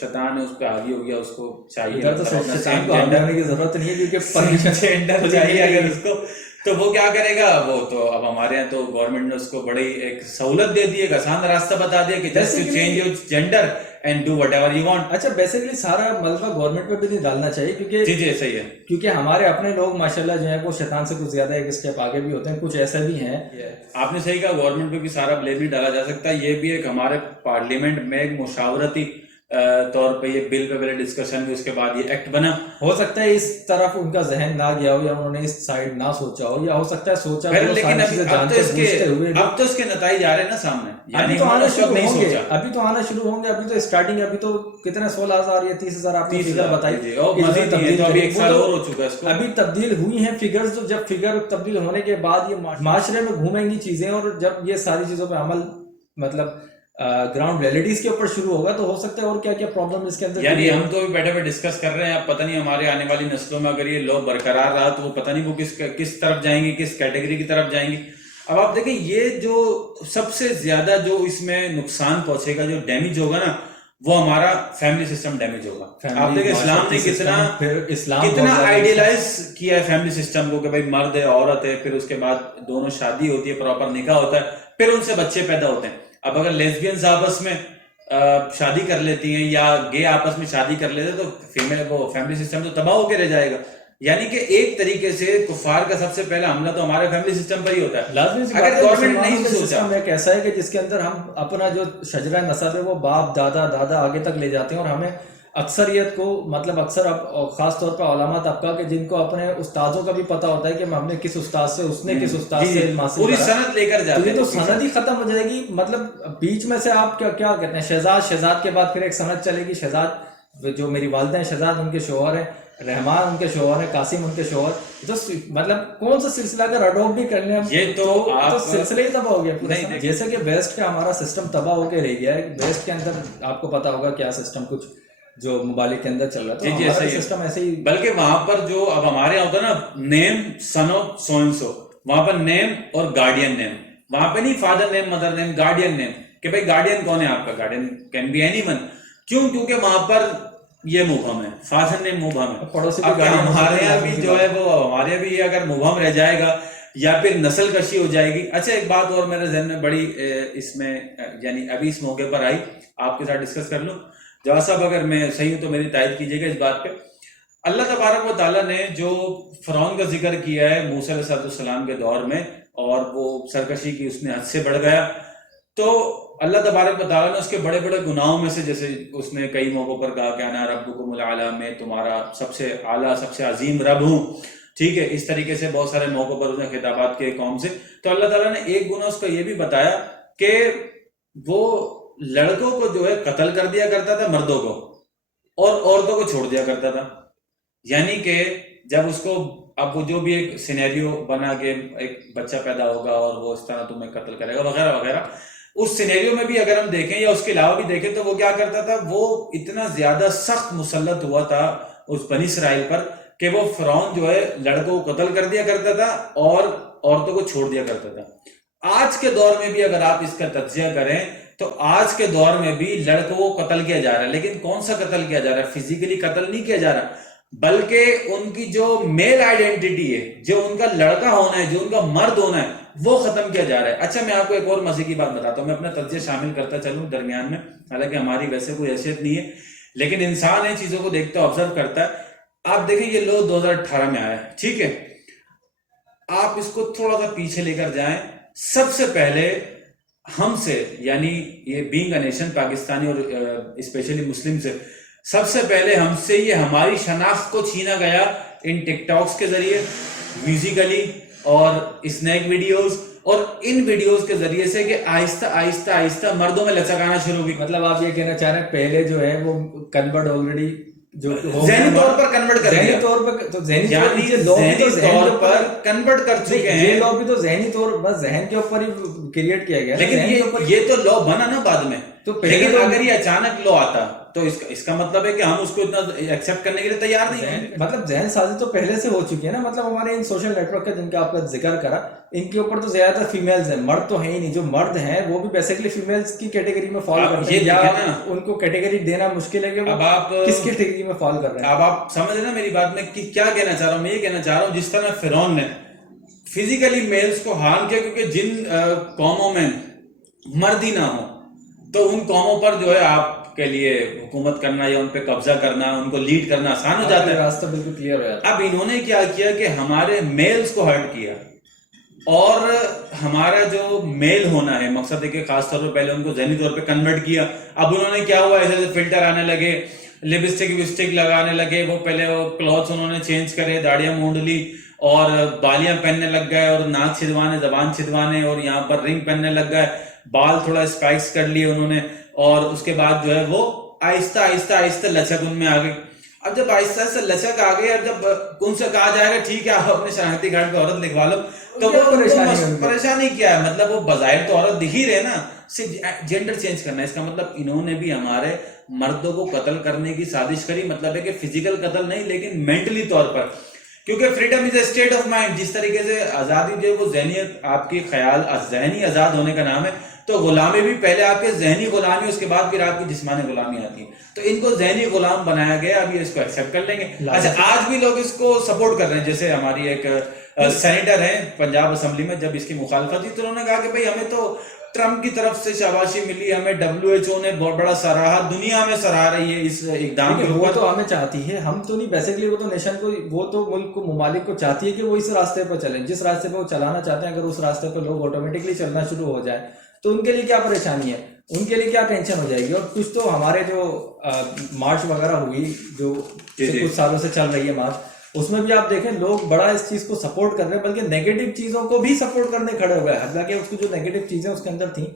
شیطان ہے اس پہ حاوی ہو گیا, اس کو چاہیے شیطان کو آگے آنے کی ضرورت نہیں ہے کیونکہ پرمیشن جینڈر چاہیے اگر اس کو, تو وہ کیا کرے گا؟ وہ تو اب ہمارے یہاں تو گورنمنٹ نے اس کو بڑی ایک سہولت دے دی, ایک آسان راستہ بتا دیا کہ just you change your gender and do what ever you want. اچھا بیسیکلی سارا ملبہ گورنمنٹ پہ بھی نہیں ڈالنا چاہیے, کیونکہ جی صحیح ہے, کیونکہ ہمارے اپنے لوگ ماشاءاللہ جو ہیں وہ شیطان سے کچھ زیادہ ایک اسٹیپ آگے بھی ہوتے ہیں, کچھ ایسے بھی ہیں. آپ نے صحیح کہا, گورنمنٹ پہ بھی سارا بلیم نہیں ڈالا جا سکتا. یہ بھی ایک ہمارے پارلیمنٹ میں ایک مشاورتی طور پہ یہ بل پہ پہلے ڈسکشن ہوئی, اس کے بعد یہ ایکٹ بنا. ہو سکتا ہے اس طرف ان کا ذہن نہ گیا ہو, یا انہوں نے اس سائڈ نہ سوچا ہو, یا ہو سکتا ہے سوچا ہو, لیکن اب تو اس کے نتائج آ رہے ہیں نا سامنے. ابھی تو آنا شروع ہوں گے, ابھی تو اسٹارٹنگ, ابھی تو کتنے 16,000 یا 30,000 آپ نے فگر بتائی, ابھی تبدیل ہوئی ہیں فگرز. تو جب فگر تبدیل ہونے کے بعد یہ معاشرے میں گھومیں گی چیزیں, اور جب یہ ساری چیزوں پہ عمل مطلب گراؤنڈ ریئلٹیز کے اوپر شروع ہوگا, تو ہو سکتا ہے اور کیا کیا پرابلم اس کے اندر. یعنی ہم تو بیٹھے ہوئے ڈسکس کر رہے ہیں, اب پتہ نہیں ہمارے آنے والی نسلوں میں اگر یہ لو برقرار رہا تو وہ پتہ نہیں وہ کس طرف جائیں گے, کس کیٹیگری کی طرف جائیں گے. اب آپ دیکھیں یہ جو سب سے زیادہ جو اس میں نقصان پہنچے گا, جو ڈیمیج ہوگا نا, وہ ہمارا فیملی سسٹم ڈیمیج ہوگا. آپ دیکھیں اسلام نے کتنا آئیڈیلائز کیا ہے فیملی سسٹم کو, کہ بھائی مرد ہے, عورت ہے, پھر اس کے بعد دونوں شادی ہوتی ہے, پراپر نکاح ہوتا ہے, پھر ان سے بچے پیدا ہوتے ہیں. اب اگر لیسبینز آپس میں شادی کر لیتی ہیں یا گے آپس میں شادی کر لیتے تو وہ فیملی سسٹم تو تباہ ہو کے رہ جائے گا. یعنی کہ ایک طریقے سے کفار کا سب سے پہلا حملہ تو ہمارے فیملی سسٹم پر ہی ہوتا ہے. اگر گورنمنٹ نہیں سوچا, ایک ایسا ہے کہ جس کے اندر ہم اپنا جو شجرہ نسب ہے وہ باپ دادا آگے تک لے جاتے ہیں, اور ہمیں اکثریت کو مطلب اکثر خاص طور پر علماء طبقہ کے جن کو اپنے استاذوں کا بھی پتہ ہوتا ہے کہ ہم نے کس استاد سے, اس نے کس استاد سے علم حاصل پوری سند لے کر جاتے ہیں, تو سند ہی ختم ہو جائے گی. مطلب بیچ میں سے آپ کیا کہتے ہیں شہزاد کے بعد پھر ایک سند چلے گی. شہزاد جو میری والدہ ہیں شہزاد, ان کے شوہر ہیں رحمان, ان کے شوہر ہیں قاسم, ان کے شوہر, تو مطلب کون سا سلسلہ اگر اڈاپٹ بھی کر لیں یہ تو سلسلے ہی تباہ ہو گیا. جیسے کہ ویسٹ کا ہمارا سسٹم تباہ ہو کے رہ گیا ہے, ویسٹ کے اندر آپ کو پتا ہوگا کیا سسٹم کچھ جو ممالک کے اندر چل رہا ہے, تو ہمارا سسٹم ایسے ہی. بلکہ وہاں پر جو اب ہمارے یہاں ہوتا ہے نا نیم سن آف سو اینڈ سو, وہاں پر نیم اور گارڈین نیم, وہاں پہ نہیں father name mother name, guardian name, کہ بھائی گارڈین کون ہے آپ کا, guardian can be anyone. کیوں؟ کیونکہ وہاں پر یہ مبہم ہے, فادر نیم مبہم ہے. اب ہمارے یہاں بھی جو ہے وہ ہمارے یہاں بھی یہ اگر مبہم رہ جائے گا یا پھر نسل کشی ہو جائے گی. اچھا ایک بات اور میرے ذہن میں بڑی اس میں یعنی ابھی اس موقع پر آئی, آپ کے ساتھ ڈسکس کر لوں. جواد صاحب اگر میں صحیح ہوں تو میری تائید کیجیے گا اس بات پہ. اللہ تبارک و تعالیٰ نے جو فرعون کا ذکر کیا ہے موسیٰ علیہ السلام کے دور میں, اور وہ سرکشی کی اس نے حد سے بڑھ گیا, تو اللہ تبارک و تعالیٰ نے اس کے بڑے بڑے گناہوں میں سے, جیسے اس نے کئی موقعوں پر کہا کہ انا ربکم الاعلی, میں تمہارا سب سے اعلیٰ سب سے عظیم رب ہوں, ٹھیک ہے, اس طریقے سے بہت سارے موقعوں پر اس نے خطابات کیے قوم سے. تو اللہ تعالیٰ نے ایک گناہ اس کا یہ بھی بتایا کہ وہ لڑکوں کو جو ہے قتل کر دیا کرتا تھا مردوں کو, اور عورتوں کو چھوڑ دیا کرتا تھا. یعنی کہ جب اس کو اب وہ جو بھی ایک سینیریو بنا کے ایک بچہ پیدا ہوگا اور وہ اس طرح تمہیں قتل کرے گا وغیرہ وغیرہ, اس سینیریو میں بھی اگر ہم دیکھیں یا اس کے علاوہ بھی دیکھیں تو وہ کیا کرتا تھا, وہ اتنا زیادہ سخت مسلط ہوا تھا اس بنی اسرائیل پر کہ وہ فرعون جو ہے لڑکوں کو قتل کر دیا کرتا تھا اور عورتوں کو چھوڑ دیا کرتا تھا. آج کے دور میں بھی اگر آپ اس کا تجزیہ کریں تو آج کے دور میں بھی لڑکوں کو قتل کیا جا رہا ہے, لیکن کون سا قتل کیا جا رہا ہے؟ فزیکلی قتل نہیں کیا جا رہا, بلکہ ان کی جو میل آئیڈینٹی ہے, جو ان کا لڑکا ہونا ہے, جو ان کا مرد ہونا ہے, وہ ختم کیا جا رہا ہے. اچھا میں آپ کو ایک اور مزے کی بات بتاتا ہوں, میں اپنا تجزیہ شامل کرتا چلوں درمیان میں, حالانکہ ہماری ویسے کوئی حیثیت نہیں ہے, لیکن انسان ان چیزوں کو دیکھتا ہے, آبزرو کرتا ہے. آپ دیکھیں یہ لو 2018 میں آیا ہے, ٹھیک ہے, آپ اس کو تھوڑا سا پیچھے لے کر جائیں. سب سے پہلے ہم سے, یعنی یہ بینگ اے نیشن پاکستانی اور اسپیشلی مسلم سے, سب سے پہلے ہم سے یہ ہماری شناخت کو چھینا گیا ان ٹک ٹاکس کے ذریعے, میوزیکلی اور اسنیک ویڈیوز, اور ان ویڈیوز کے ذریعے سے کہ آہستہ آہستہ آہستہ مردوں میں لچک آنا شروع ہوئی. مطلب آپ یہ کہنا چاہ رہے ہیں پہلے جو ہے وہ کنورٹ آلریڈی جو ذہنی طور پر کنورٹ کر ذہنی دیا، طور پر تو ذہنی یعنی ذہنی طور پر کنورٹ کر چکے ہیں. یہ لا بھی تو ذہنی طور بس ذہن کے اوپر ہی کریٹ کیا گیا، لیکن یہ تو لا بنا نا بعد میں. تو لیکن اگر یہ اچانک لا آتا تو اس کا مطلب ہے کہ ہم اس کو اتنا ایکسپٹ کرنے کے لیے تیار نہیں ہیں. مطلب ذہن سازی تو پہلے سے ہو چکی ہے نا. مطلب ہمارے ان سوشل نیٹ ورک کا جن کا آپ کا ذکر کرا، ان کے اوپر تو زیادہ تر فیمیلز ہیں، مرد تو ہیں ہی نہیں. جو مرد ہیں وہ بھی بیسیکلی فیمیلز کی کیٹیگری میں فال کرتے ہیں، یا ان کو کیٹیگری دینا مشکل ہے کہ وہ کس کیٹیگری میں فال کر رہے ہیں. اب آپ سمجھ رہے ہیں میری بات میں کہ کیا کہنا چاہ رہا ہوں. میں یہ کہنا چاہ رہا ہوں جس طرح فرعون نے فزیکلی میلز کو ہارم کیا، کیونکہ جن قوموں میں مرد ہی نہ ہو تو ان قوموں پر جو ہے آپ کے لیے حکومت کرنا یا ان پہ قبضہ کرنا، ان کو لیڈ کرنا آسان ہو جاتا ہے. راستہ بالکل کلیئر ہو جاتا ہے. اب انہوں نے کیا کیا کہ ہمارے میلز کو ہرٹ کیا، اور ہمارا جو میل ہونا ہے مقصد ہے کہ خاص طور پر پہلے ان کو ذہنی طور پہ کنورٹ کیا. اب انہوں نے کیا ہوا، ایسے فلٹر آنے لگے، لپسٹک لگانے لگے، وہ پہلے وہ کلوتھس انہوں نے چینج کرے، داڑیاں مونڈ لی اور بالیاں پہننے لگ گئے، اور ناک چھدوانے، زبان چھدوانے، اور یہاں پر رنگ پہننے لگ گئے، بال تھوڑا اسپائکس کر لیے انہوں نے، اور اس کے بعد جو ہے وہ آہستہ آہستہ لچک ان میں آ گئی. اب جب آہستہ آہستہ لچک آ گئی، اب جب ان سے کہا جائے گا ٹھیک ہے آپ اپنے شناختی کارڈ پہ عورت لکھوا لو، تو وہ پریشانی کیا ہے. مطلب وہ بظاہر تو عورت دکھ ہی رہے نا، صرف جینڈر چینج کرنا ہے. اس کا مطلب انہوں نے بھی ہمارے مردوں کو قتل کرنے کی سازش کری. مطلب ہے کہ فزیکل قتل نہیں لیکن مینٹلی طور پر، کیونکہ freedom is a state of mind. جس طریقے سے آزادی جو ہے وہ ذہنیت، آپ کی خیال ذہنی آزاد ہونے کا نام ہے، تو غلامی بھی پہلے آپ کے ذہنی غلامی، اس کے بعد پھر آپ کی جسمانی غلامی آتی ہے. تو ان کو ذہنی غلام بنایا گیا. اب یہ اس کو ایکسیپٹ کر لیں گے. اچھا، آج بھی لوگ اس کو سپورٹ کر رہے ہیں. جیسے ہماری ایک سینیٹر ہیں پنجاب اسمبلی میں، جب اس کی مخالفت تھی تو انہوں نے کہا کہ بھائی ہمیں تو ٹرمپ کی طرف سے شاباشی ملی، ہمیں WHO نے بہت بڑا سراہا، دنیا میں سراہ رہی ہے اس اقدام کے وہ اوپر. تو ہمیں چاہتی ہے، ہم تو نہیں. بیسیکلی وہ تو نیشن کو، وہ تو ملک کو، ممالک کو چاہتی ہے کہ وہ اس راستے پہ چلیں جس راستے پہ وہ چلانا چاہتے ہیں. اگر اس راستے پہ لوگ آٹومیٹکلی چلنا شروع ہو جائے تو ان کے لیے کیا پریشانی ہے، ان کے لیے کیا ٹینشن ہو جائے گی. اور کچھ تو ہمارے جو مارچ وغیرہ ہوئی جو کچھ سالوں سے چل رہی ہے مارچ، اس میں بھی آپ دیکھیں لوگ بڑا اس چیز کو سپورٹ کر رہے ہیں، بلکہ نیگیٹو چیزوں کو بھی سپورٹ کرنے کھڑے ہوئے ہیں. حالانکہ اس کی جو نیگیٹو چیزیں اس کے اندر تھیں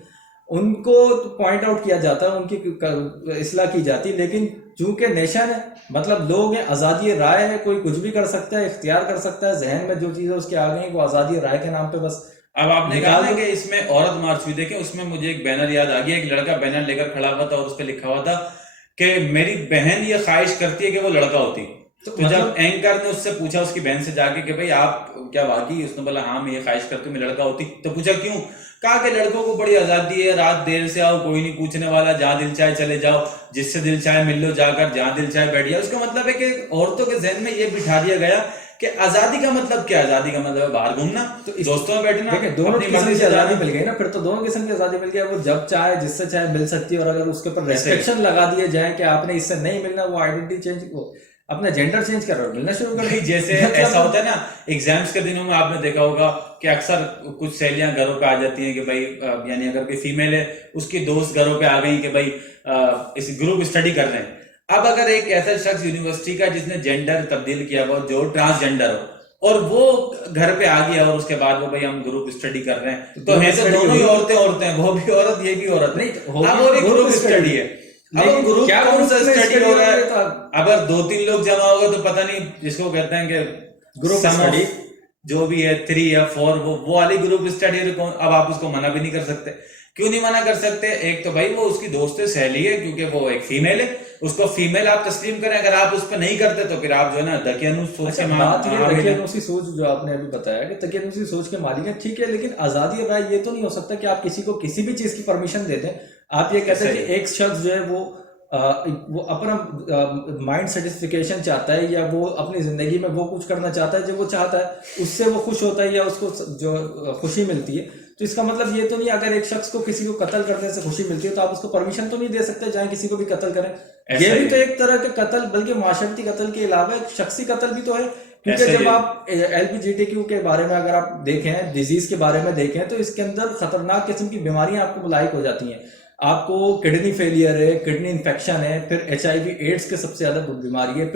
ان کو پوائنٹ آؤٹ کیا جاتا ہے، ان کی اصلاح کی جاتی. لیکن چونکہ نیشن ہے، مطلب لوگ ہیں، آزادی رائے ہے، کوئی کچھ بھی کر سکتا ہے، اختیار کر سکتا ہے. ذہن میں جو چیزیں اس کے آ گئی وہ آزادی رائے کے نام پہ بس. اب آپ نے کہا کہ اس میں عورت مارچ ہوئی، دیکھیں اس میں مجھے ایک بینر یاد آ گیا. ایک لڑکا بینر لے کر کھڑا ہوا تھا اور اس پہ لکھا ہوا تھا کہ میری بہن یہ خواہش کرتی ہے کہ وہ لڑکا ہوتی. تو جب اینکر نے اس سے پوچھا اس کی بہن سے جا کے کہ بھائی آپ کیا واقعی، اس نے بولا ہاں میں یہ خواہش کرتی ہوں میں لڑکا ہوتی. تو پوچھا کیوں؟ کہا کہ لڑکوں کو بڑی آزادی ہے، رات دیر سے آؤ کوئی نہیں پوچھنے والا، جہاں دل چاہے چلے جاؤ، جس سے دل چاہے مل لو جا کر، جہاں دل چاہے بیٹھ جاؤ. اس کا مطلب ہے کہ عورتوں کے ذہن میں یہ بٹھا دیا گیا کہ آزادی کا مطلب کیا؟ آزادی کا مطلب ہے باہر گھومنا، دوستوں میں بیٹھنا. دونوں قسم کی آزادی مل گئی نا، پھر تو دونوں قسم کی آزادی مل گئی. وہ جب چاہے جس سے چاہے مل سکتی ہے. اور اگر اس کے اوپر ریسٹرکشن لگا دیے جائیں کہ آپ نے اس سے نہیں ملنا، وہ آئیڈینٹی چینج کو اپنا جینڈر چینج کر رہا ہے، ملنا شروع کر. جیسے ایسا ہوتا ہے نا ایگزامس کے دنوں میں، آپ نے دیکھا ہوگا کہ اکثر کچھ سہیلیاں گھروں پہ آ جاتی ہیں کہ بھائی، یعنی اگر کوئی فیمیل ہے اس کی دوست گھروں پہ آ گئی کہ بھائی اس گروپ اسٹڈی کر رہے ہیں. اب اگر ایک ایسا شخص یونیورسٹی کا جس نے جینڈر تبدیل کیا ہوا، جو ٹرانسجینڈر ہو، اور وہ گھر پہ آ گیا اور اس کے بعد وہ بھائی ہم گروپ اسٹڈی کر رہے ہیں، تو ہے تو دونوں ہی عورتیں، وہ بھی عورت یہ بھی عورت نہیں. اب وہ گروپ اسٹڈی ہے. اب گروپ کون سا اسٹڈی ہو رہا ہے؟ اگر 2-3 لوگ جمع ہوگا تو پتہ نہیں، جس کو کہتے ہیں کہ گروپ اسٹڈی جو بھی ہے 3 یا 4، وہ والی گروپ اسٹڈی. اب آپ اس کو منع بھی نہیں کر سکتے. کیوں نہیں منع کر سکتے؟ ایک تو بھائی وہ اس کی دوست سہیلی ہے، کیونکہ وہ ایک فیمیل ہے، اس کو فیمیل آپ تسلیم کریں. اگر آپ اس پہ نہیں کرتے تو پھر آپ جو ہے نا دقیانوس سوچ کے دقیانوسی سوچ جو آپ نے ابھی بتایا کہ دقیانوسی سوچ کے مالک ہیں، ٹھیک ہے. لیکن آزادی رائے یہ تو نہیں ہو سکتا کہ آپ کسی کو کسی بھی چیز کی پرمیشن دے دیں. آپ یہ کہتے ہیں کہ ایک شخص جو ہے وہ اپنا مائنڈ سیٹسفیکیشن چاہتا ہے، یا وہ اپنی زندگی میں وہ کچھ کرنا چاہتا ہے جو وہ چاہتا ہے، اس سے وہ خوش ہوتا ہے یا اس کو جو خوشی ملتی ہے. تو اس کا مطلب یہ تو نہیں اگر ایک شخص کو کسی کو قتل کرنے سے خوشی ملتی ہے تو آپ اس کو پرمیشن تو نہیں دے سکتے جہاں کسی کو بھی قتل کریں. یہ بھی تو ایک طرح کے قتل، بلکہ معاشرتی قتل کے علاوہ ایک شخصی قتل بھی تو ہے. کیونکہ جب آپ LGBTQ کے بارے میں اگر آپ دیکھیں، ڈیزیز کے بارے میں دیکھیں، تو اس کے اندر خطرناک قسم کی بیماریاں آپ کو ملائق ہو جاتی ہیں. آپ کو کڈنی فیلئر ہے، کڈنی انفیکشن ہے، پھر HIV ایڈز کے سب سے زیادہ بیماری ہے،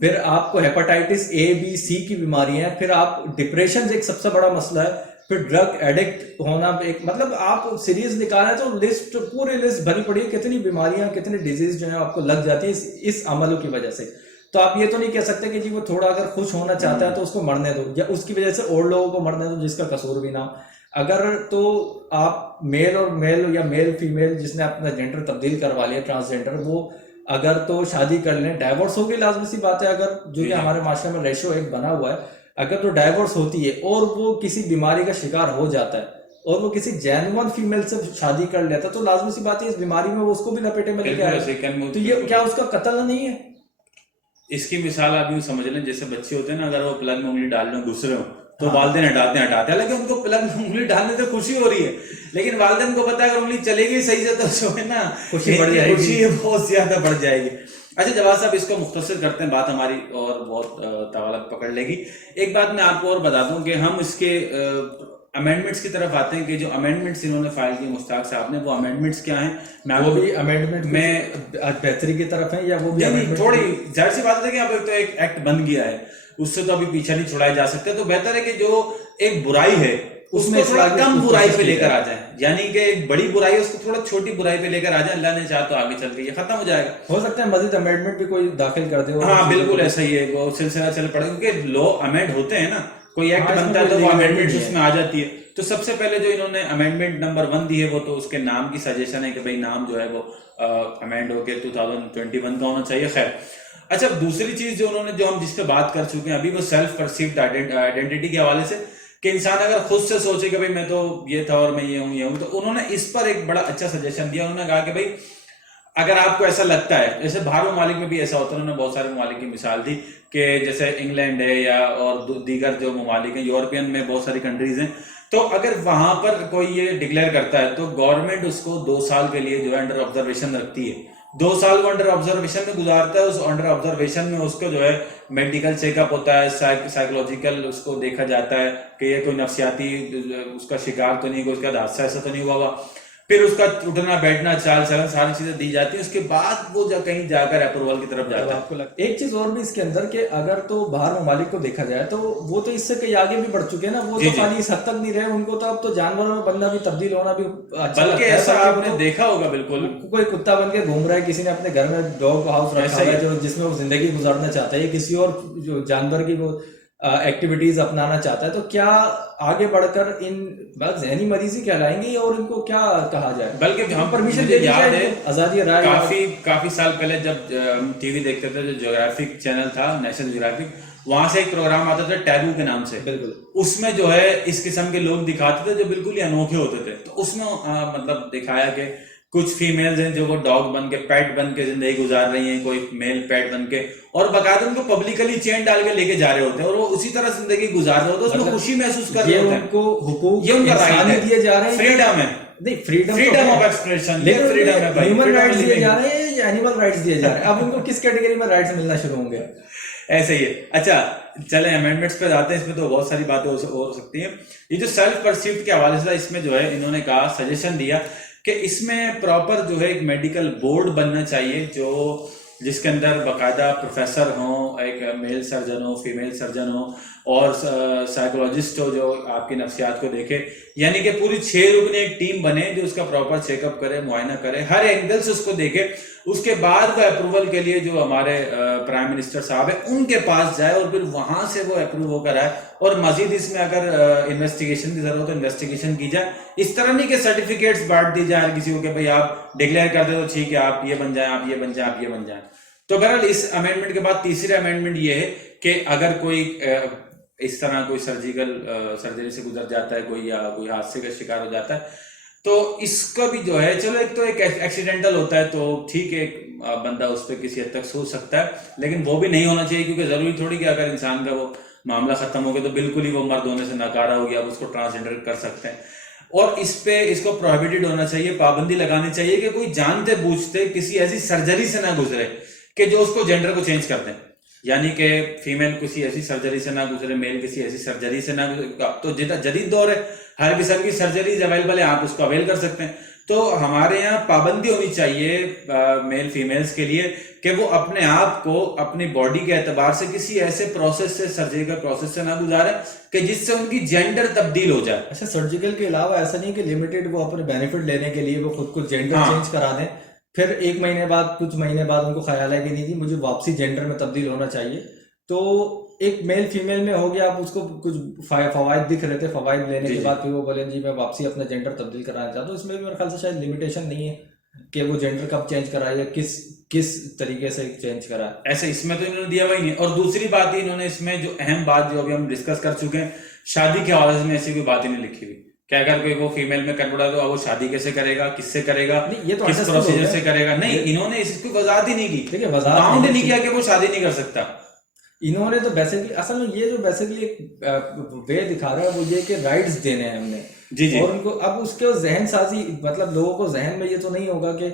پھر آپ کو ہیپاٹائٹس A B C کی بیماری ہیں، پھر آپ ڈپریشن ایک سب سے بڑا مسئلہ ہے، پھر ڈرگ ایڈکٹ ہونا ایک مطلب آپ سیریز نکالیں تو لسٹ پوری لسٹ بھری پڑی ہے کتنی بیماریاں کتنی ڈیزیز جو ہیں آپ کو لگ جاتی ہیں اس عملوں کی وجہ سے. تو آپ یہ تو نہیں کہہ سکتے کہ جی وہ تھوڑا اگر خوش ہونا چاہتا ہے تو اس کو مرنے دو یا اس کی وجہ سے اور لوگوں کو مرنے دو جس کا قصور بھی نہ ہو. اگر تو آپ میل اور میل یا میل فیمیل جس نے اپنا جینڈر تبدیل کروا لیا ٹرانسجینڈر وہ اگر تو شادی کر لیں ڈائیورس ہوگی لازمی سی بات ہے. اگر جو کہ ہمارے معاشرے میں ریشو ایک بنا ہوا ہے اگر تو ڈائیورس ہوتی ہے اور وہ کسی بیماری کا شکار ہو جاتا ہے اور وہ کسی جینون فیمیل سے شادی کر لیتا ہے تو لازمی سی بات ہے اس بیماری میں وہ اس کو بھی لپیٹے میں لے کے آئے. تو یہ کیا اس کا قتل نہیں ہے؟ اس کی مثال آپ یوں سمجھ لیں جیسے بچے ہوتے ہیں نا اگر وہ پلگ میں انگلی ڈالنے گھس رہے ہوں تو والدین ہٹاتے ہیں لیکن ان کو پلگ میں انگلی ڈالنے سے خوشی ہو رہی ہے لیکن والدین کو پتا ہے اگر انگلی چلے گی صحیح سے تو جو ہے نا خوشی بہت زیادہ بڑھ جائے گی. اچھا جواز صاحب اس کو مختصر کرتے ہیں بات ہماری اور بہت طوالت پکڑ لے گی. ایک بات میں آپ کو اور بتا دوں کہ ہم اس کے امینڈمنٹس کی طرف آتے ہیں کہ جو امینڈمنٹس انہوں نے فائل کی مشتاق صاحب نے وہ امینڈمنٹس کیا ہیں وہ بھی امینڈمنٹ میں بہتری کی طرف ہیں یا وہ بھی تھوڑی ظاہر سی بات ہے کہ اب تو ایک ایکٹ بن گیا ہے اس سے تو ابھی پیچھا نہیں چھڑائے جا سکتے. تو بہتر ہے کہ جو ایک برائی ہے اس میں تھوڑا کم برائی پہ لے کر آ جائیں یعنی کہ ایک بڑی برائی ہے اس کو تھوڑا چھوٹی برائی پہ لے کر آ جائیں. اللہ نے چاہا تو آگے چل کے یہ ختم ہو جائے گا. ہو سکتا ہے مزید امینڈمنٹ بھی کوئی داخل کر دے. ہاں بالکل ایسا ہی ہے وہ سلسلہ چل پڑے کیونکہ لو امینڈ ہوتے ہیں نا کوئی ایکٹ بنتا ہے تو وہ امینڈمنٹ اس میں آ جاتی ہے. تو سب سے پہلے جو انہوں نے امینڈمنٹ نمبر 1 دی ہے وہ تو اس کے نام کی سجیشن ہے کہ بھائی نام جو ہے وہ امینڈ ہو کے 2021 کا ہونا چاہیے. خیر اچھا دوسری چیز جو انہوں نے جو ہم جس پہ بات کر چکے ہیں ابھی وہ سیلف پرسیوڈ آئیڈینٹی کے حوالے سے کہ انسان اگر خود سے سوچے کہ بھائی میں تو یہ تھا اور میں یہ ہوں تو انہوں نے اس پر ایک بڑا اچھا سجیشن دیا. انہوں نے کہا کہ بھائی اگر آپ کو ایسا لگتا ہے جیسے باہر ممالک میں بھی ایسا ہوتا ہے انہوں نے بہت سارے ممالک کی مثال دی کہ جیسے انگلینڈ ہے یا اور دیگر جو ممالک ہیں یورپین میں بہت ساری کنٹریز ہیں تو اگر وہاں پر کوئی یہ ڈکلیئر کرتا ہے تو گورنمنٹ اس کو 2 سال کے لیے جو ہے انڈر آبزرویشن رکھتی ہے. 2 سال وہ انڈر آبزرویشن میں گزارتا ہے. اس انڈر آبزرویشن میں اس کو جو ہے میڈیکل چیک اپ ہوتا ہے سائیکولوجیکل اس کو دیکھا جاتا ہے کہ یہ کوئی نفسیاتی اس کا شکار تو نہیں کوئی اس کا حادثہ ایسا تو نہیں ہوا ہوا. پھر اس کا اٹھنا بیٹھنا چال چلن ساری چیزیں دی جاتی ہیں. اس کے بعد وہ کہیں جا کر اپروول کی طرف جاتا ہے. ایک چیز اور بھی اس کے اندر کہ اگر تو باہر ممالک کو دیکھا جائے تو وہ تو اس سے کہیں آگے بھی بڑھ چکے ہیں نا. وہ تو خالی اس حد تک نہیں رہے ان کو تو اب تو جانوروں میں بننا بھی تبدیل ہونا بھی بلکہ ایسا آپ نے دیکھا ہوگا بالکل کوئی کتا بن کے گھوم رہا ہے کسی نے اپنے گھر میں ڈاگ ہاؤس رکھا ہے جو جس میں وہ زندگی گزارنا چاہتا ہے یا کسی اور جو جانور کی وہ ایکٹیویٹیز اپنانا چاہتا ہے. تو کیا آگے بڑھ کر ان ذہنی مریضی کہلائیں گے اور ان کو کیا کہا جائے بلکہ ہم پرمیشن دے یاد ہے آزادی رائے کافی سال پہلے جب ہم ٹی وی دیکھتے تھے جو جیوگرافک چینل تھا نیشنل جیوگرافک وہاں سے ایک پروگرام آتا تھا ٹیبو کے نام سے. بالکل اس میں جو ہے اس قسم کے لوگ دکھاتے تھے جو بالکل ہی انوکھے ہوتے تھے. تو اس میں مطلب دکھایا کہ کچھ فیمیلز ہیں جو وہ ڈاگ بن کے پیٹ بن کے زندگی گزار رہی ہیں کوئی میل پیٹ بن کے اور باقاعدہ ان کو پبلکلی چین ڈال کے لے کے جا رہے ہوتے ہیں اور وہ اسی طرح زندگی گزار رہے ہوتے ہیں. اس میں خوشی محسوس کر رہے ہوتے ہیں. ان کو حقوق یہ ان کا رائٹ دیے جا رہے ہیں فریڈم ہے نہیں فریڈم آف ایکسپریشن فریڈم ہے بھائی. ہیومن رائٹس دیے جا رہے ہیں یا اینیمل رائٹس دیے جا رہے ہیں اب ان کو کس کیٹیگری میں رائٹس ملنا شروع ہوں گے؟ ایسے ہی ہے. اچھا چلیں امینڈمنٹس پہ جاتے ہیں. اس میں تو بہت ساری باتیں ہو سکتی ہیں. یہ جو سیلف پرسیوڈ کے حوالے سے اس میں جو ہے انہوں نے کہا سجیشن دیا کہ اس میں پراپر جو ہے ایک میڈیکل بورڈ بننا چاہیے جو جس کے اندر باقاعدہ پروفیسر ہوں ایک میل سرجن ہو فیمیل سرجن ہو اور سائیکولوجسٹ ہو جو آپ کی نفسیات کو دیکھے یعنی کہ پوری 6 رکنی ایک ٹیم بنے جو اس کا پراپر چیک اپ کرے معائنہ کرے ہر اینگل سے اس کو دیکھے. اس کے بعد وہ اپروول کے لیے جو ہمارے پرائم منسٹر صاحب ہیں ان کے پاس جائے اور پھر وہاں سے وہ اپروو ہو کر آئے اور مزید اس میں اگر انویسٹیگیشن کی ضرورت ہے انویسٹیگیشن کی جائے. اس طرح نہیں کہ سرٹیفکیٹس بانٹ دی جائے کسی کو کہ بھائی آپ ڈکلیئر کر دے تو ٹھیک ہے آپ یہ بن جائیں آپ یہ بن جائیں آپ یہ بن جائیں. تو بہرحال اس امینڈمنٹ کے بعد تیسری امینڈمنٹ یہ ہے کہ اگر کوئی اس طرح کوئی سرجری سے گزر جاتا ہے کوئی یا کوئی حادثے کا شکار ہو جاتا ہے تو اس کا بھی جو ہے چلو ایک تو ایک ایکسیڈنٹل ہوتا ہے تو ٹھیک ہے بندہ اس پہ کسی حد تک سوچ سکتا ہے لیکن وہ بھی نہیں ہونا چاہیے کیونکہ ضروری تھوڑی کہ اگر انسان کا وہ معاملہ ختم ہو گیا تو بالکل ہی وہ مرد ہونے سے ناکارہ ہو گیا اب اس کو ٹرانسجنڈر کر سکتے ہیں. اور اس پہ اس کو پروہیبٹڈ ہونا چاہیے پابندی لگانی چاہیے کہ کوئی جانتے بوجھتے کسی ایسی سرجری سے نہ گزرے کہ جو اس کو جینڈر کو چینج کر دیں یعنی کہ فیمیل کسی ایسی سرجری سے نہ گزرے میل کسی ایسی سرجری سے نہ گزرے. اب تو جدید دور ہے ہر قسم کی سرجریز اویلیبل ہے آپ اس کو اویل کر سکتے ہیں. تو ہمارے یہاں پابندی ہونی چاہیے میل فیمیلز کے لیے کہ وہ اپنے آپ کو اپنی باڈی کے اعتبار سے کسی ایسے پروسیس سے سرجیکل پروسیس سے نہ گزارے کہ جس سے ان کی جینڈر تبدیل ہو جائے. اچھا سرجیکل کے علاوہ ایسا نہیں کہ لمیٹڈ وہ اپنے بینیفٹ لینے کے لیے وہ خود کو جینڈر چینج کرا دیں, پھر ایک مہینے بعد کچھ مہینے بعد ان کو خیال ہے کہ نہیں مجھے واپسی جینڈر میں تبدیل ہونا چاہیے. تو ایک میل فیمیل میں ہو گیا, آپ اس کو کچھ فوائد دکھ رہے تھے, فوائد لینے کے بعد پھر وہ بولیں جی میں واپسی اپنا جینڈر تبدیل کرانا چاہتا ہوں. اس میں بھی میرے خیال سے شاید لمیٹیشن نہیں ہے کہ وہ جینڈر کب چینج کرائے یا کس طریقے سے چینج کرائے. ایسے اس میں تو انہوں نے دیا ہی نہیں. اور دوسری بات ہی انہوں نے اس میں جو اہم بات جو ابھی ہم ڈسکس کر چکے ہیں, شادی کے حوالے سے ایسی کوئی بات ہی نہیں لکھی ہوئی کہ اگر کوئی وہ فیمیل میں کنورٹ ہے تو وہ شادی کیسے کرے گا, کس سے کرے گا, کس پروسیجر سے کرے گا. نہیں, انہوں نے اس کی وضاحت ہی نہیں کی, دیکھیے باؤنڈ نہیں کیا کہ وہ شادی نہیں کر سکتا. انہوں نے تو بیسیکلی اصل میں یہ جو بیسیکلی ایک وے دکھا رہا ہے وہ یہ کہ رائٹس دینے ہیں ہم نے, اور ان کو اب اس کے ذہن سازی, مطلب لوگوں کو ذہن میں یہ تو نہیں ہوگا کہ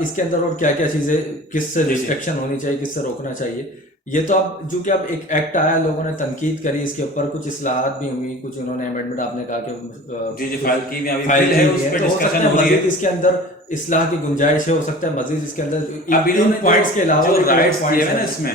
اس کے اندر اور کیا کیا چیزیں کس سے ریسٹرکشن ہونی چاہیے, کس سے روکنا چاہیے. یہ تو اب جو کہ اب ایک ایکٹ آیا, لوگوں نے تنقید کری اس کے اوپر, کچھ اصلاحات بھی ہوئی, کچھ انہوں نے امینڈمنٹ آپ نے کہا کہ فائل کی بھی ہے, اس پہ ڈسکشن ہو رہی ہے, اس کے اندر اصلاح کی گنجائش ہے, ہو سکتا ہے مزید اس کے اندر ان پوائنٹس کے علاوہ جو رائٹس دیے ہیں نا اس میں,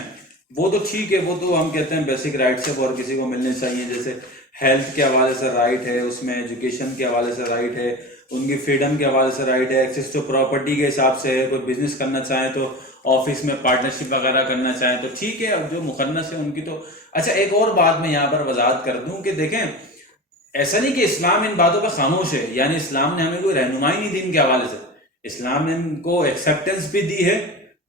وہ تو ٹھیک ہے, وہ تو ہم کہتے ہیں بیسک رائٹس ہے, وہ ہر کسی کو ملنے چاہیے. جیسے ہیلتھ کے حوالے سے رائٹ ہے, اس میں ایجوکیشن کے حوالے سے رائٹ ہے, ان کی فریڈم کے حوالے سے رائٹ ہے, ایکسیس ٹو پراپرٹی کے حساب سے ہے, کوئی بزنس کرنا چاہیں تو آفس میں پارٹنرشپ وغیرہ کرنا چاہیں تو ٹھیک ہے. اب جو مخنث ہے ان کی تو اچھا. ایک اور بات میں یہاں پر وضاحت کر دوں کہ دیکھیں ایسا نہیں کہ اسلام ان باتوں پہ خاموش ہے, یعنی اسلام نے ہمیں کوئی رہنمائی نہیں دی ان کے حوالے سے. اسلام نے ان کو ایکسیپٹنس بھی دی ہے,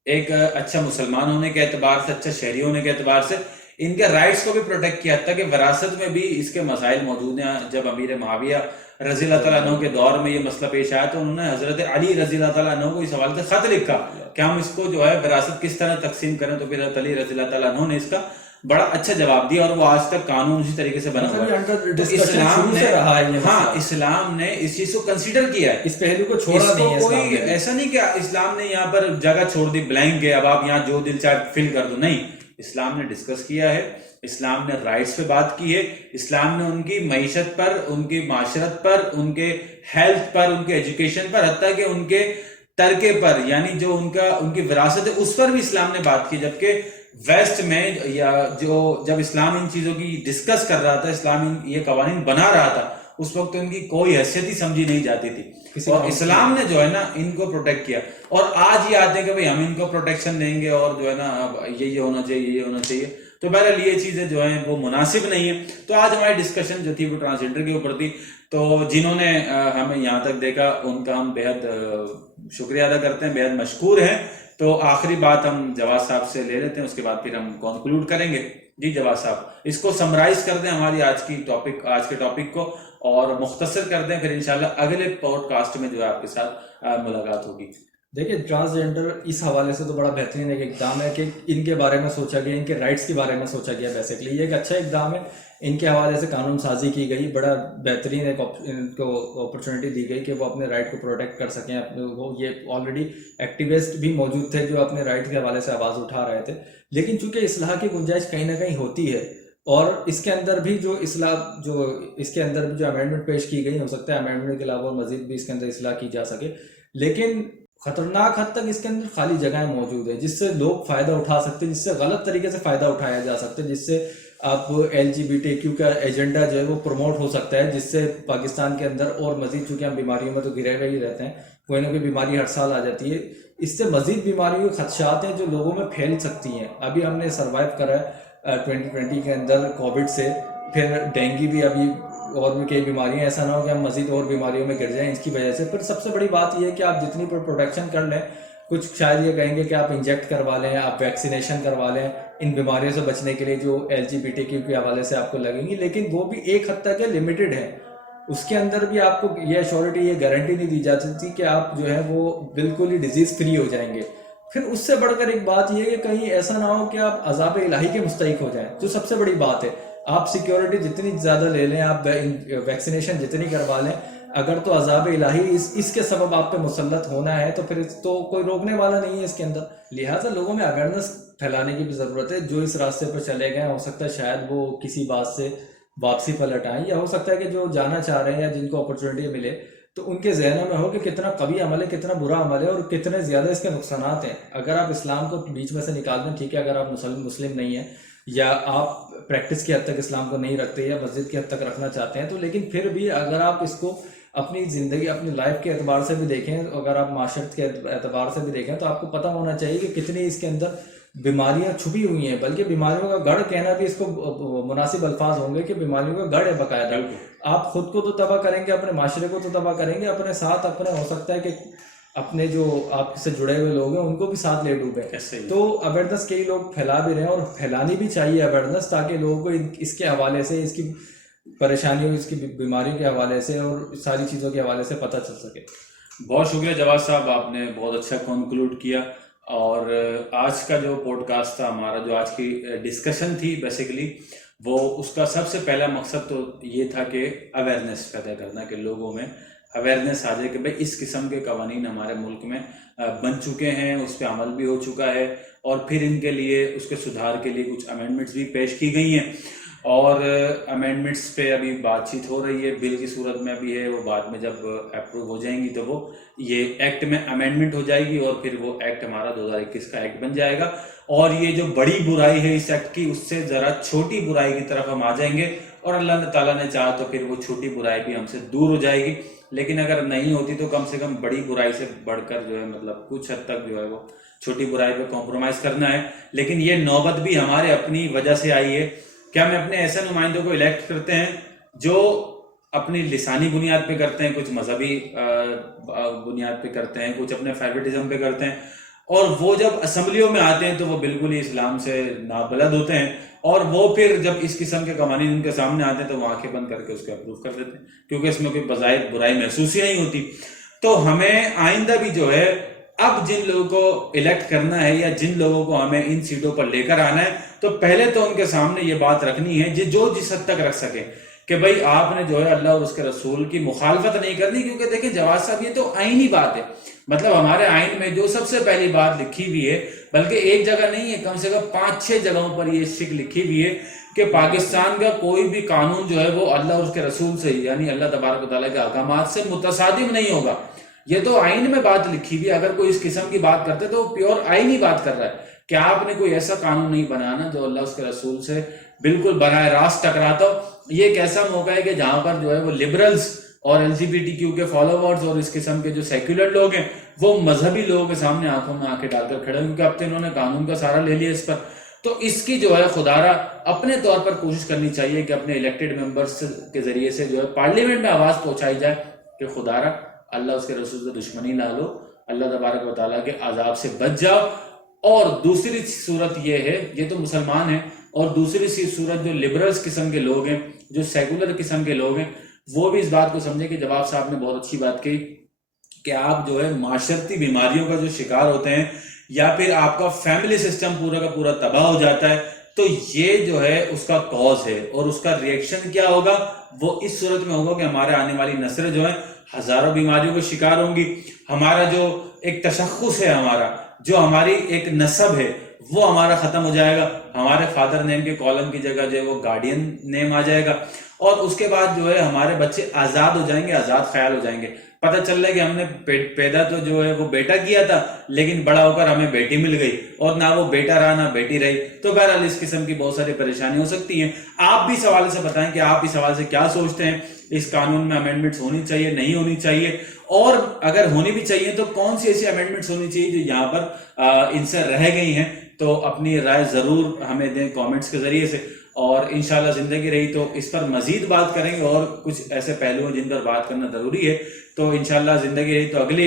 ایک اچھا مسلمان ہونے کے اعتبار سے, اچھا شہری ہونے کے اعتبار سے, ان کے رائٹس کو بھی پروٹیکٹ کیا. تھا کہ وراثت میں بھی اس کے مسائل موجود ہیں. جب امیر معاویہ رضی اللہ تعالیٰ عنہ کے دور میں یہ مسئلہ پیش آیا تو انہوں نے حضرت علی رضی اللہ تعالیٰ عنہ کو اس حوالے سے خط لکھا کہ ہم اس کو جو ہے وراثت کس طرح تقسیم کریں. تو پھر حضرت علی رضی اللہ تعالیٰ عنہ نے اس کا بڑا اچھا جواب دیا, اور وہ آج تک قانون اسی طریقے سے بنا ہوا ہے. تو اسلام نے اسلام نے اس چیز کو کنسیڈر کیا ہے, اس پہلو کو چھوڑا نہیں ہے. کوئی ایسا نہیں کہ اسلام نے یہاں پر جگہ چھوڑ دی بلینک ہے, اب آپ یہاں جو دل چاہے فل کر دو. نہیں, اسلام نے ڈسکس کیا ہے, اسلام نے رائٹس پہ بات کی ہے, اسلام نے ان کی معیشت پر, ان کی معاشرت پر, ان کے ہیلتھ پر, ان کے ایجوکیشن پر, حتیٰ کہ ان کے ترکے پر, یعنی جو ان کی وراثت ہے اس پر بھی اسلام نے بات کی. جبکہ ویسٹ میں یا جب اسلام ان چیزوں کی ڈسکس کر رہا تھا, اسلام یہ قوانین بنا رہا تھا, اس وقت ان کی کوئی حیثیت ہی سمجھی نہیں جاتی تھی. اور اسلام نے جو ہے نا ان کو پروٹیکٹ کیا, اور آج یہ آتے ہیں کہ بھائی ہم ان کو پروٹیکشن دیں گے اور جو ہے نا یہ ہونا چاہیے, یہ ہونا چاہیے. تو بہرحال یہ چیزیں جو ہیں وہ مناسب نہیں ہیں. تو آج ہماری ڈسکشن جو تھی وہ ٹرانسجنڈر کے اوپر تھی. تو جنہوں نے ہمیں یہاں تک دیکھا ان کا ہم بےحد شکریہ ادا کرتے ہیں, بےحد مشکور ہیں. تو آخری بات ہم جواز صاحب سے لے لیتے ہیں, اس کے بعد پھر ہم کنکلوڈ کریں گے. جی جواز صاحب, اس کو سمرائز کر دیں ہماری آج کے ٹاپک کو, اور مختصر کر دیں, پھر انشاءاللہ اگلے پوڈ کاسٹ میں جو ہے آپ کے ساتھ ملاقات ہوگی. دیکھیے ٹرانسجینڈر اس حوالے سے تو بڑا بہترین ایک اقدام ہے کہ ان کے بارے میں سوچا گیا, ان کے رائٹس کے بارے میں سوچا گیا. بیسیکلی یہ ایک اچھا اقدام ہے, ان کے حوالے سے قانون سازی کی گئی, بڑا بہترین ایک ان کو اپرچونٹی دی گئی کہ وہ اپنے رائٹ کو پروٹیکٹ کر سکیں. اپنے وہ یہ آلریڈی ایکٹیوسٹ بھی موجود تھے جو اپنے رائٹ کے حوالے سے آواز اٹھا رہے تھے, لیکن چونکہ اصلاح کی گنجائش کہیں نہ کہیں ہوتی ہے, اور اس کے اندر بھی جو امینڈمنٹ پیش کی گئی, ہو سکتا ہے امینڈمنٹ کے علاوہ مزید بھی اس کے اندر اصلاح کی جا سکے, لیکن خطرناک حد تک اس کے اندر خالی جگہیں موجود ہیں جس سے لوگ فائدہ اٹھا سکتے ہیں, جس سے غلط طریقے سے فائدہ اٹھایا جا سکتا ہے, جس سے آپ LGBTQ کا ایجنڈا جو ہے وہ پروموٹ ہو سکتا ہے, جس سے پاکستان کے اندر اور مزید, چونکہ ہم بیماریوں میں تو گرے ہوئے ہی رہتے ہیں, کوئی نہ کوئی بیماری ہر سال آ جاتی ہے, اس سے مزید بیماریوں کے خدشات ہیں جو لوگوں میں پھیل سکتی ہیں. ابھی ہم نے سروائیو کرا ہے 2020 کے اندر کووڈ سے, پھر ڈینگی بھی, ابھی اور بھی کئی بیماریاں, ایسا نہ ہو کہ ہم مزید اور بیماریوں میں گر جائیں اس کی وجہ سے. پھر سب سے بڑی بات یہ ہے کہ آپ جتنی پروٹیکشن کر لیں, کچھ شاید یہ کہیں گے کہ آپ انجیکٹ کروا لیں, آپ ویکسینیشن کروا لیں ان بیماریوں سے بچنے کے لیے جو LGBTQ کے حوالے سے آپ کو لگیں گی, لیکن وہ بھی ایک حد تک لمیٹڈ ہے. اس کے اندر بھی آپ کو یہ ایشورٹی, یہ گارنٹی نہیں دی جا سکتی کہ آپ جو ہے وہ بالکل ہی ڈیزیز فری ہو جائیں گے. پھر اس سے بڑھ کر ایک بات یہ ہے کہ کہیں ایسا نہ ہو کہ آپ عذاب الہی کے مستحق ہو جائیں, جو سب سے بڑی بات ہے. آپ سیکیورٹی جتنی زیادہ لے لیں, آپ ویکسینیشن جتنی کروا لیں, اگر تو عذاب الہی اس کے سبب آپ پہ مسلط ہونا ہے تو پھر تو کوئی روکنے والا نہیں ہے اس کے اندر. لہٰذا لوگوں میں اویئرنیس پھیلانے کی بھی ضرورت ہے. جو اس راستے پر چلے گئے, ہو سکتا ہے شاید وہ کسی بات سے واپسی پلٹ آئیں, یا ہو سکتا ہے کہ جو جانا چاہ رہے ہیں یا جن کو اپرچونٹی ملے, تو ان کے ذہنوں میں ہو کہ کتنا قوی عمل ہے، کتنا برا عمل ہے اور کتنے زیادہ اس کے نقصانات ہیں. اگر آپ اسلام کو بیچ میں سے نکال دیں، ٹھیک ہے، اگر آپ مسلم نہیں ہیں یا آپ پریکٹس کی حد تک اسلام کو نہیں رکھتے یا مسجد کی حد تک رکھنا چاہتے ہیں، تو لیکن پھر بھی اگر آپ اس کو اپنی زندگی، اپنی لائف کے اعتبار سے بھی دیکھیں، اگر آپ معاشرت کے اعتبار سے بھی دیکھیں، تو آپ کو پتہ ہونا چاہیے کہ کتنی اس کے اندر بیماریاں چھپی ہوئی ہیں. بلکہ بیماریوں کا گڑھ کہنا بھی اس کو مناسب الفاظ ہوں گے کہ بیماریوں کا گڑھ ہے باقاعدہ. آپ خود کو تو تباہ کریں گے، اپنے معاشرے کو تو تباہ کریں گے، اپنے ساتھ اپنے ہو سکتا ہے کہ اپنے جو آپ سے جڑے ہوئے لوگ ہیں ان کو بھی ساتھ لے ڈوبے. تو اویئرنیس کئی لوگ پھیلا بھی رہے ہیں اور پھیلانی بھی چاہیے اویئرنیس، تاکہ لوگوں کو اس کے حوالے سے، اس کی پریشانیوں، اس کی بیماریوں کے حوالے سے اور ساری چیزوں کے حوالے سے پتہ چل سکے. بہت شکریہ جواد صاحب، آپ نے بہت اچھا کنکلوڈ کیا. اور آج کا جو پوڈ کاسٹ تھا ہمارا، جو آج کی ڈسکشن تھی بیسیکلی، وہ اس کا سب سے پہلا مقصد تو یہ تھا کہ اویئرنیس پیدا کرنا، کہ لوگوں میں اویئرنیس آ جائے کہ بھائی اس قسم کے قوانین ہمارے ملک میں بن چکے ہیں، اس پہ عمل بھی ہو چکا ہے، اور پھر ان کے لیے، اس کے سدھار کے لیے کچھ امینڈمنٹس بھی پیش کی گئی ہیں، اور امینڈمنٹس پہ ابھی بات چیت ہو رہی ہے، بل کی صورت میں بھی ہے. وہ بعد میں جب اپروو ہو جائیں گی تو وہ یہ ایکٹ میں امینڈمنٹ ہو جائے گی، اور پھر وہ ایکٹ ہمارا 2021 کا ایکٹ بن جائے گا. اور یہ جو بڑی برائی ہے اس ایکٹ کی، اس سے ذرا چھوٹی برائی کی طرف ہم آ جائیں گے، اور اللہ تعالیٰ نے چاہا تو پھر وہ چھوٹی برائی بھی ہم سے دور ہو جائے گی. لیکن اگر نہیں ہوتی تو کم سے کم بڑی برائی سے بڑھ کر جو ہے، مطلب کچھ حد تک جو ہے وہ چھوٹی برائی پہ کمپرومائز کرنا ہے. لیکن یہ نوبت بھی ہمارے اپنی وجہ سے آئی ہے کہ ہم اپنے ایسے نمائندوں کو الیکٹ کرتے ہیں جو اپنی لسانی بنیاد پہ کرتے ہیں، کچھ مذہبی بنیاد پہ کرتے ہیں، کچھ اپنے فیوریٹزم پہ کرتے ہیں، اور وہ جب اسمبلیوں میں آتے ہیں تو وہ بالکل ہی اسلام سے نابلد ہوتے ہیں، اور وہ پھر جب اس قسم کے قوانین ان کے سامنے آتے ہیں تو وہ آنکھیں بند کر کے اس کو اپروو کر دیتے ہیں، کیونکہ اس میں کوئی بظاہر برائی محسوس ہی نہیں ہوتی. تو ہمیں آئندہ بھی جو ہے، اب جن لوگوں کو الیکٹ کرنا ہے یا جن لوگوں کو ہمیں ان سیٹوں پر لے کر آنا ہے، تو پہلے تو ان کے سامنے یہ بات رکھنی ہے جو جس حد تک رکھ سکے کہ بھائی آپ نے جو ہے اللہ اور اس کے رسول کی مخالفت نہیں کرنی. کیونکہ دیکھیں جواد صاحب، یہ تو آئینی بات ہے. مطلب ہمارے آئین میں جو سب سے پہلی بات لکھی ہوئی ہے، بلکہ ایک جگہ نہیں ہے، کم سے کم 5-6 جگہوں پر یہ شک لکھی ہوئی ہے کہ پاکستان کا کوئی بھی قانون جو ہے وہ اللہ اور اس کے رسول سے، یعنی اللہ تبارک و تعالیٰ کے احکامات سے متصادم نہیں ہوگا. یہ تو آئین میں بات لکھی ہوئی ہے. اگر کوئی اس قسم کی بات کرتے تو وہ پیور آئینی بات کر رہا ہے کہ آپ نے کوئی ایسا قانون نہیں بنانا جو اللہ اس کے رسول سے بالکل براہ راست ٹکراتا ہو. یہ ایک ایسا موقع ہے کہ جہاں پر جو ہے وہ لبرلز اور LGBTQ کے فالوورز اور اس قسم کے جو سیکولر لوگ ہیں، وہ مذہبی لوگوں کے سامنے آنکھوں میں آنکھیں ڈال کر کھڑے ہیں، کیونکہ اب تو انہوں نے قانون کا سہارا لے لیا اس پر. تو اس کی جو ہے خدارہ اپنے طور پر کوشش کرنی چاہیے کہ اپنے الیکٹڈ ممبرز کے ذریعے سے جو ہے پارلیمنٹ میں آواز پہنچائی جائے کہ خدارہ اللہ اس کے رسول سے دشمنی نہ لو، اللہ تبارک و تعالیٰ کے عذاب سے بچ جاؤ. اور دوسری صورت یہ ہے، یہ تو مسلمان ہیں، اور دوسری صورت جو لبرلز قسم کے لوگ ہیں، جو سیکولر قسم کے لوگ ہیں، وہ بھی اس بات کو سمجھیں کہ جواب صاحب نے بہت اچھی بات کہی کہ آپ جو ہے معاشرتی بیماریوں کا جو شکار ہوتے ہیں، یا پھر آپ کا فیملی سسٹم پورا کا پورا تباہ ہو جاتا ہے، تو یہ جو ہے اس کا کاز ہے. اور اس کا ریئیکشن کیا ہوگا؟ وہ اس صورت میں ہوگا کہ ہمارے آنے والی نسلیں جو ہیں ہزاروں بیماریوں کا شکار ہوں گی. ہمارا جو ایک تشخص ہے، ہمارا جو ہماری ایک نسب ہے، وہ ہمارا ختم ہو جائے گا. ہمارے فادر نیم کے کالم کی جگہ جو ہے وہ گارڈین نیم آ جائے گا. اور اس کے بعد جو ہے ہمارے بچے آزاد ہو جائیں گے، آزاد خیال ہو جائیں گے. پتہ چل رہا ہے کہ ہم نے پیدا تو جو ہے وہ بیٹا کیا تھا، لیکن بڑا ہو کر ہمیں بیٹی مل گئی، اور نہ وہ بیٹا رہا نہ بیٹی رہی. تو بہرحال اس قسم کی بہت ساری پریشانی ہو سکتی ہیں. آپ بھی سوال سے بتائیں کہ آپ اس حوالے سے کیا سوچتے ہیں، اس قانون میں امینڈمنٹس ہونی چاہیے، نہیں ہونی چاہیے، اور اگر ہونی بھی چاہیے تو کون سی ایسی امینڈمنٹس ہونی چاہیے جو یہاں پر ان سے رہ گئی ہیں. تو اپنی رائے ضرور ہمیں دیں کامنٹس کے ذریعے سے، اور انشاءاللہ زندگی رہی تو اس پر مزید بات کریں گے، اور کچھ ایسے پہلو ہیں جن پر بات کرنا ضروری ہے. تو انشاءاللہ زندگی رہی تو اگلے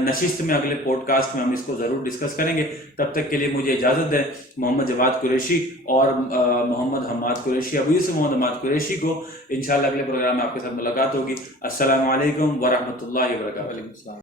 نشست میں، اگلے پوڈ کاسٹ میں ہم اس کو ضرور ڈسکس کریں گے. تب تک کے لیے مجھے اجازت دیں. محمد جواد قریشی اور محمد حماد قریشی، ابو یوسف محمد حماد قریشی کو انشاءاللہ اگلے پروگرام میں آپ کے ساتھ ملاقات ہوگی. السلام علیکم ورحمۃ اللہ وبرکاتہ.